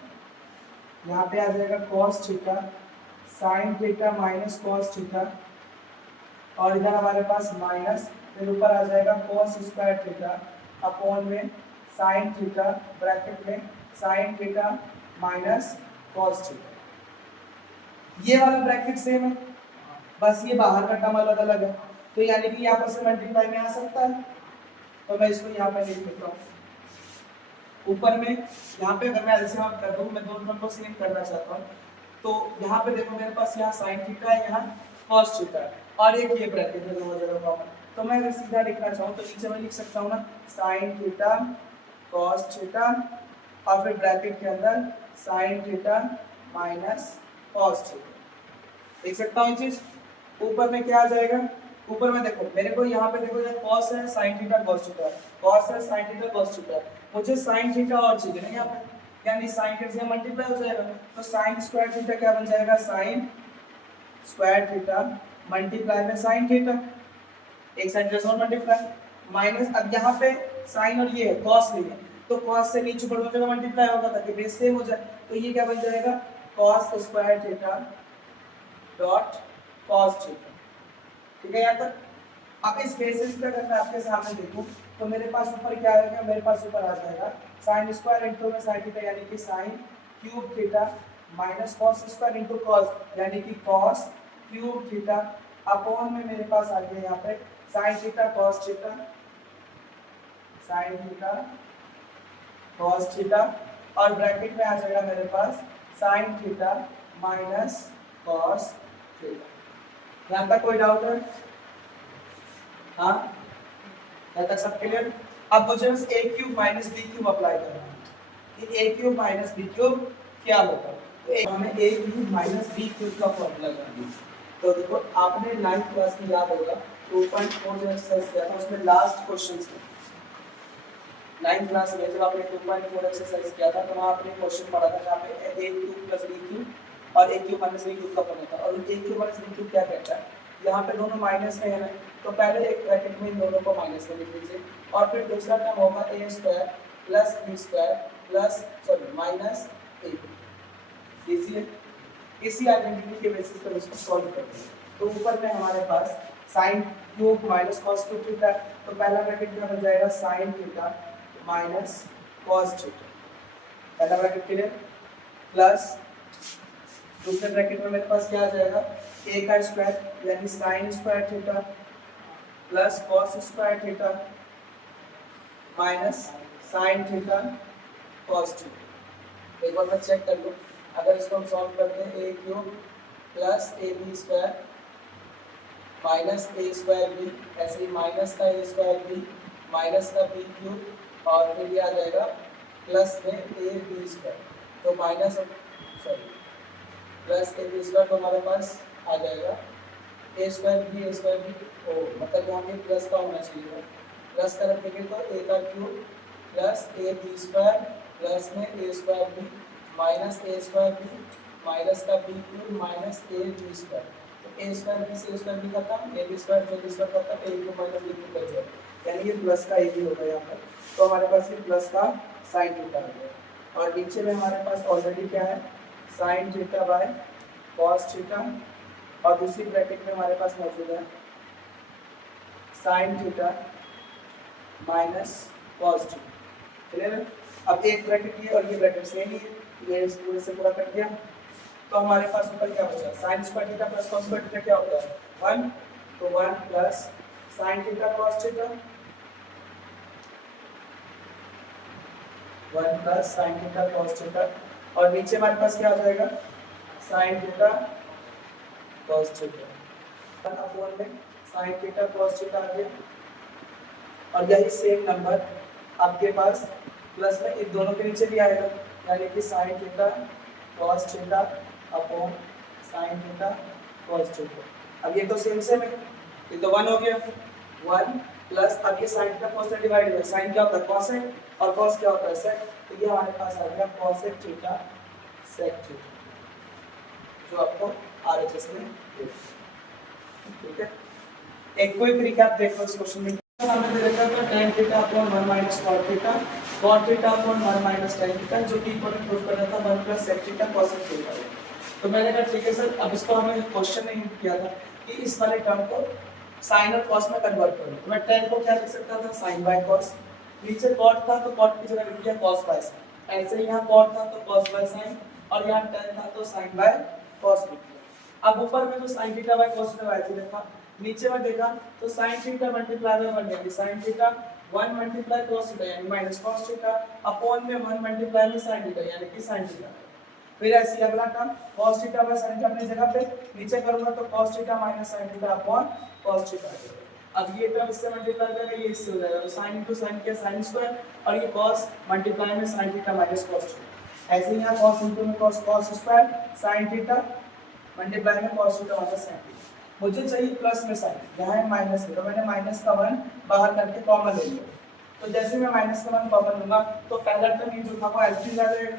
यहाँ पे आ जाएगा cos theta sin theta minus cos theta और इधर हमारे पास माइनस फिर ऊपर आ जाएगा cos स्क्वायर थीटा अपॉन में sin थीटा ब्रैकेट में sin theta minus cos theta. ये वाला ब्रैकेट सेम है बस ये बाहर का टर्म अलग अलग है तो यानी कि यहाँ पर से मल्टीप्लाई में आ सकता है तो मैं इसको यहाँ पे लिख देता हूँ ऊपर में। यहाँ पे अगर मैं ऐसे आप कर दूँ मैं दोनों टर्म को सेम करना चाहता हूँ तो यहाँ पे देखो मेरे पास यहाँ sin थीटा है यहाँ cos थीटा है और एक ये ब्रैकेट है दोनों जगह कॉमन तो मैं अगर सीधा लिखना चाहूँ तो नीचे मैं लिख सकता हूँ ना sin थीटा cos थीटा और फिर ब्रैकेट के अंदर sin theta minus cos theta लिख सकता हूँ। चीज ऊपर में क्या आ जाएगा ऊपर में देखो मेरे को यहाँ पे देखो ये cos है sin theta cos theta cos है sin थीटा cos थीटा मुझे sin थीटा और चाहिए ना यहाँ पे यानी sin थीटा से मल्टीप्लाई हो जाएगा तो sin स्क्वायर थीटा क्या बन जाएगा sin स्क्वायर थीटा मल्टीप्लाई में sin थीटा एक साइड प्लस और मल्टीप्लाई माइनस अब यहाँ पे sin और ये है cos नहीं है तो cos से नीचे ऊपर हो जाएगा मल्टीप्लाई होगा ताकि बेस सेम हो जाए तो ये क्या बन जाएगा cos square theta dot cos theta. ठीक है यहाँ तक? अब इस बेसिस पे अगर मैं आपके सामने देखूं तो मेरे पास ऊपर क्या आएगा मेरे पास ऊपर आ जाएगा sin स्क्वायर इनटू में sin थीटा यानी कि sin cube theta minus cos square into cos यानी कि cos क्यूब थीटा अपॉन में मेरे पास आ गया यहाँ पे sin theta cos theta sin theta cos theta और ब्रैकेट में आ जाएगा मेरे पास sin theta minus cos theta. यहाँ तक कोई डाउट है? हाँ यहाँ तक सब क्लियर? अब मुझे बस a cube minus b cube apply करना है कि a cube minus b cube क्या होगा तो हमें a cube minus b cube का फॉर्मूला जानना है। तो देखो आपने 9th क्लास में याद होगा 2.4 जो एक्सरसाइज किया था उसमें लास्ट क्वेश्चंस में 9th क्लास में जब आपने 2.4 एक्सरसाइज किया था तो वहाँ आपने क्वेश्चन पढ़ा था जहाँ पे a cube plus b cube और ए क्यूब माइनस बी क्यूब का अपन होता है। और ए क्यूब माइनस बी क्यूब क्या कहता है, यहाँ पे दोनों माइनस में है ना, तो पहले एक ब्रैकेट में इन दोनों को माइनस में लिख लीजिए और फिर दूसरा टर्म होगा A square plus B square plus sorry minus A. इसी इसी आइडेंटिटी के बेसिस पर इसको सॉल्व करते हैं। तो ऊपर में हमारे पास sine cube minus cos cube theta, तो पहला ब्रैकेट में बन जाएगा sine theta minus cos theta, पहला ब्रैकेट क्लियर, प्लस दूसरे ब्रैकेट में मेरे पास क्या आ जाएगा a का स्क्वायर यानी sine square theta plus cos square theta minus sine theta cos theta. एक बार मैं चेक कर लूँ, अगर इसको हम सॉल्व करते हैं a cube plus a b square minus a square b, ऐसे ही माइनस का ए स्क्वायर बी माइनस का बी क्यूब और फिर ये आ जाएगा प्लस में ए बी स्क्वायर, तो minus sorry plus a b square तो हमारे पास आ जाएगा ए स्क्वायर बी ओ, मतलब यहाँ पे प्लस का होना चाहिए, प्लस का रखेंगे तो ए का cube plus a b square plus में a square b minus a square b minus का b cube minus a b square, तो ए स्क्वायर बी से ए स्क्वायर बी खत्म, ए बी स्क्वायर से बी स्क्वायर खत्म, a cube minus b cube बच जाएगा, यानी ये प्लस का ए भी होगा यहाँ पर। तो हमारे पास ये प्लस का साइन थीटा आ गया और नीचे में हमारे पास ऑलरेडी क्या है sine theta by cos theta और दूसरी ब्रैकेट में हमारे पास मौजूद है sign theta minus cos theta, clear है। अब एक ब्रैकेट ये और ये ब्रैकेट सेम ही है, ये इस पूरे से पूरा कर दिया, तो हमारे पास ऊपर क्या बचा sine square theta plus cos square theta क्या होता है 1, तो 1 plus sine theta cos theta 1 plus sine theta cos theta और नीचे हमारे पास क्या आ जाएगा sine theta cos theta upon में साइन थीटा कॉस थीटा आ गया और यही सेम नंबर आपके पास प्लस में इन दोनों के नीचे भी आएगा, यानी कि sine theta cos theta upon sine theta cos theta. अब ये तो सेम सेम है, ये तो 1 हो गया 1 प्लस अब ये sine theta cos theta divide है, साइन क्या होता है कॉसेक और कॉस क्या होता है सेक, तो ये हमारे पास आ गया कॉसेक थीटा सेक थीटा जो आपको आरएचएस में ठीक है। एक क्विक रिकैप देखो इस क्वेश्चन में हमें दे रखा था tan theta upon 1 minus cot theta cot theta upon 1 minus tan theta जो कि इक्वल प्रूफ कर रहा था 1 plus sec theta cos theta. तो मैंने कहा ठीक है सर, अब इसको हमें क्वेश्चन में हिंट किया था कि इस वाले टर्म को sin और cos में कन्वर्ट करो, तो मैं tan को क्या लिख सकता था sin बाय cos, नीचे cot था तो cot की जगह लिख दिया cos बाय sin, ऐसे ही यहाँ cot था तो cos बाय sin और यहाँ tan था तो sin बाय cos लिख दिया। अब ऊपर में तो sin theta by cos theta ऐसे लिखा, नीचे में देखा तो sin थीटा मल्टीप्लाई बाय 1 यानी sin theta 1 multiply cos theta यानी माइनस cos थीटा अपॉन में 1 मल्टीप्लाई में sin थीटा यानी कि sin थीटा। फिर ऐसे अगला term cos theta by sin theta अपनी जगह पे, नीचे करूंगा तो cos theta minus sin theta upon cos theta. अब ये टर्म इससे मल्टीप्लाई करेंगे ये इससे हो जाएगा, तो sin इनटू sin क्या sin स्क्वायर और ये cos मल्टीप्लाई में sin theta minus cos theta. ऐसे ही यहाँ cos इनटू में cos square sin theta multiply में cos theta minus sin theta. मुझे चाहिए प्लस में साइन, यहाँ है माइनस है तो मैंने माइनस का 1 बाहर करके कॉमन ले लिया, तो जैसे मैं माइनस का 1 कॉमन लूंगा तो पहला टर्म ये जो था वो एलसीएम आ जाएगा,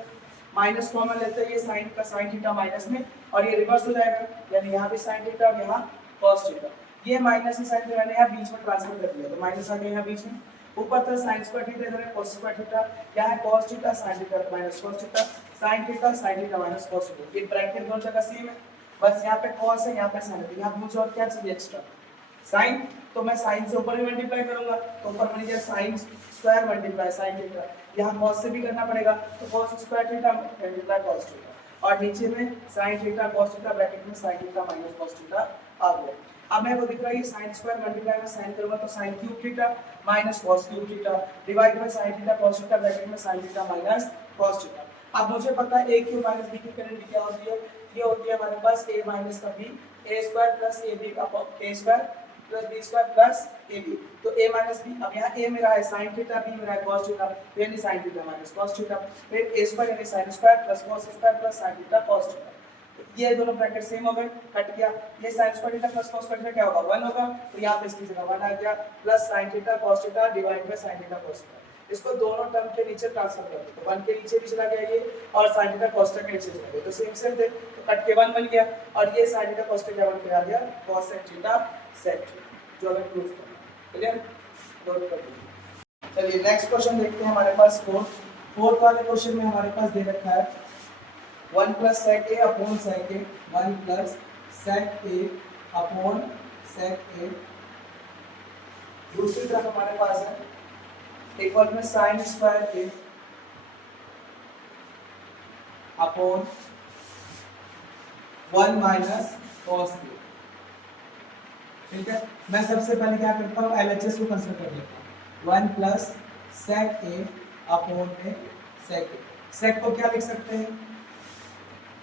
माइनस कॉमन लेते हैं ये साइन का साइन थीटा माइनस में और ये रिवर्स हो जाएगा, यानी यहाँ भी साइन थीटा और यहाँ cos थीटा, ये माइनस से साइन मैंने यहाँ बीच में ट्रांसफर कर दिया तो माइनस आ गया यहाँ बीच में, ऊपर था sin स्क्वायर थीटा इधर है cos स्क्वायर थीटा, यहाँ है cos theta sin theta minus cos theta sin theta minus cos theta, ये ब्रैकेट दोनों जगह सेम है, बस यहाँ पे cos है यहाँ पे sin है, यहाँ मुझे और क्या चाहिए एक्स्ट्रा sin, तो मैं sin से ऊपर भी मल्टीप्लाई करूंगा तो ऊपर बन गया sin square multiply sin theta, यहाँ cos से भी करना पड़ेगा तो cos square theta multiply cos theta और नीचे में sin theta cos theta bracket में sin theta minus cos theta आ गया। अब मेरे को दिख रहा है ये sin स्क्वायर मल्टीप्लाई में sin करूंगा तो sin cube theta minus cos cube theta divide by sin theta cos theta bracket में sin theta minus cos theta. अब मुझे पता है a cube minus b cube current क्या होती है, ये होती है हमारे पास a माइनस का b a square plus ab upon a square plus b square plus ab, तो a माइनस b, अब यहाँ a मेरा है sin थीटा b मेरा है cos थीटा यानी sin theta minus cos theta, फिर a स्क्वायर यानी sin square plus cos square plus sin theta cos theta, ये दोनों ब्रैकेट सेम हो गए कट गया, ये sin square theta plus cos square theta क्या होगा 1 होगा, तो यहाँ पे इसकी जगह 1 आ गया plus sin theta cos theta divide by sin theta cos theta, इसको दोनों टर्म के नीचे ट्रांसफर कर दो, तो 1 के नीचे भी चला गया ये और sin थीटा cos थीटा के नीचे चला गया, तो सेम थे, तो कट के 1 बन गया और ये sin थीटा cos थीटा बन के आ गया cos sec theta sec theta, जो हमें प्रूव करना है। क्लियर, नोट कर लीजिए। चलिए नेक्स्ट क्वेश्चन देखते हैं हमारे पास फोर्थ वाले क्वेश्चन में हमारे पास दे रखा है 1 plus sec a upon sec a, 1 plus sec a upon sec a। दूसरी तरफ हमारे पास है एक वर्ग में sin square a upon 1 minus cos a। ठीक है, मैं सबसे पहले क्या करता हूँ, LHS को कंसीडर कर लेता हूँ। 1 plus sec a upon a sec a। sec को क्या लिख सकते हैं,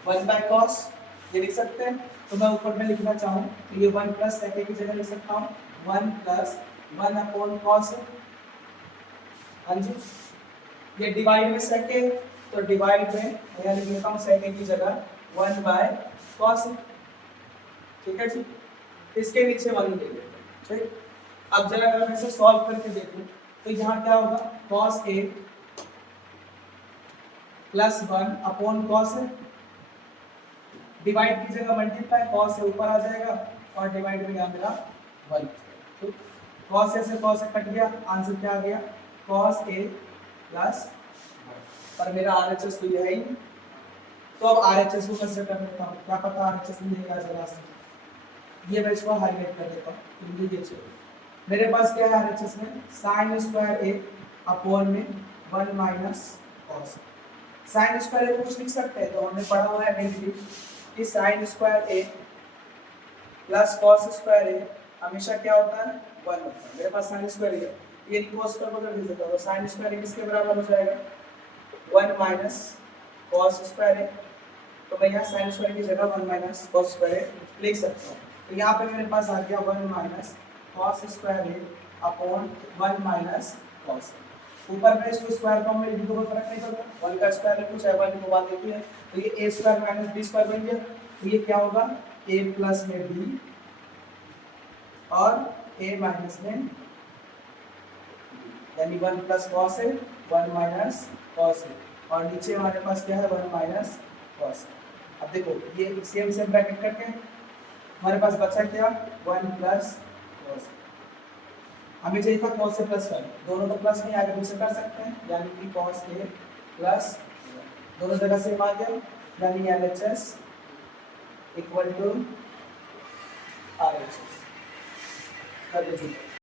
1 बाय cos, ये लिख सकते हैं, तो मैं ऊपर में लिखना चाहूँ तो ये 1 प्लस sec a की जगह लिख सकता हूँ 1 प्लस 1 अपॉन cos a। हाँ जी, ये डिवाइड में sec a, तो डिवाइड में यहाँ लिख लेता हूँ sec a की जगह 1 बाय cos a। ठीक है जी, इसके नीचे 1 ले लेते हैं। ठीक, अब जरा अगर मैं इसे सॉल्व करके देखूं तो यहाँ क्या होगा, cos a plus 1 upon cos a, divide की जगह मल्टीप्लाई, cos से ऊपर आ जाएगा और डिवाइड में यहाँ मेरा 1। ठीक, cos a से cos a कट गया, आंसर क्या आ गया cos a प्लस 1, और मेरा RHS तो ये है ही। तो अब RHS को कंसीडर कर लेता हूँ, क्या पता RHS मिलेगा लास्ट में, ये मैं इसको हाईलाइट कर देता हूँ, तो ये चाहिए मेरे पास क्या है RHS में, sin स्क्वायर a अपॉन में 1 minus cos। sin square a कुछ लिख सकते हैं, तो हमने पढ़ा हुआ है मेनली कि sin square a plus cos square a हमेशा क्या होता है 1 होता है। मेरे पास sin स्क्वायर a है, ये cos स्क्वायर को कर देता हूं, तो sin स्क्वायर a किसके बराबर हो जाएगा 1 माइनस cos स्क्वायर a, तो मैं यहाँ sin स्क्वायर की जगह 1 माइनस cos स्क्वायर a लिख सकता हूँ। तो यहाँ पे मेरे पास आ गया 1 minus cos square a upon 1 minus cos। ऊपर में इसको स्क्वायर फॉर्म में लिख दो, कोई फर्क नहीं पड़ता, 1 का स्क्वायर लिखो चाहे 1 को बात देखी है, तो ये a square minus b square बन गया, तो ये क्या होगा a प्लस में b और a माइनस में b, यानी 1 plus cos a 1 minus cos a, और नीचे हमारे पास क्या है 1 माइनस cos a। अब देखो ये सेम सेम ब्रैकेट करके हमारे पास बचा क्या 1 प्लस cos a, हमें चाहिए था cos a प्लस 1, दोनों तो प्लस में आगे पीछे कर सकते हैं, यानी कि cos a प्लस 1 दोनों जगह सेम आ गया, यानी LHS इक्वल टू RHS कर लीजिए।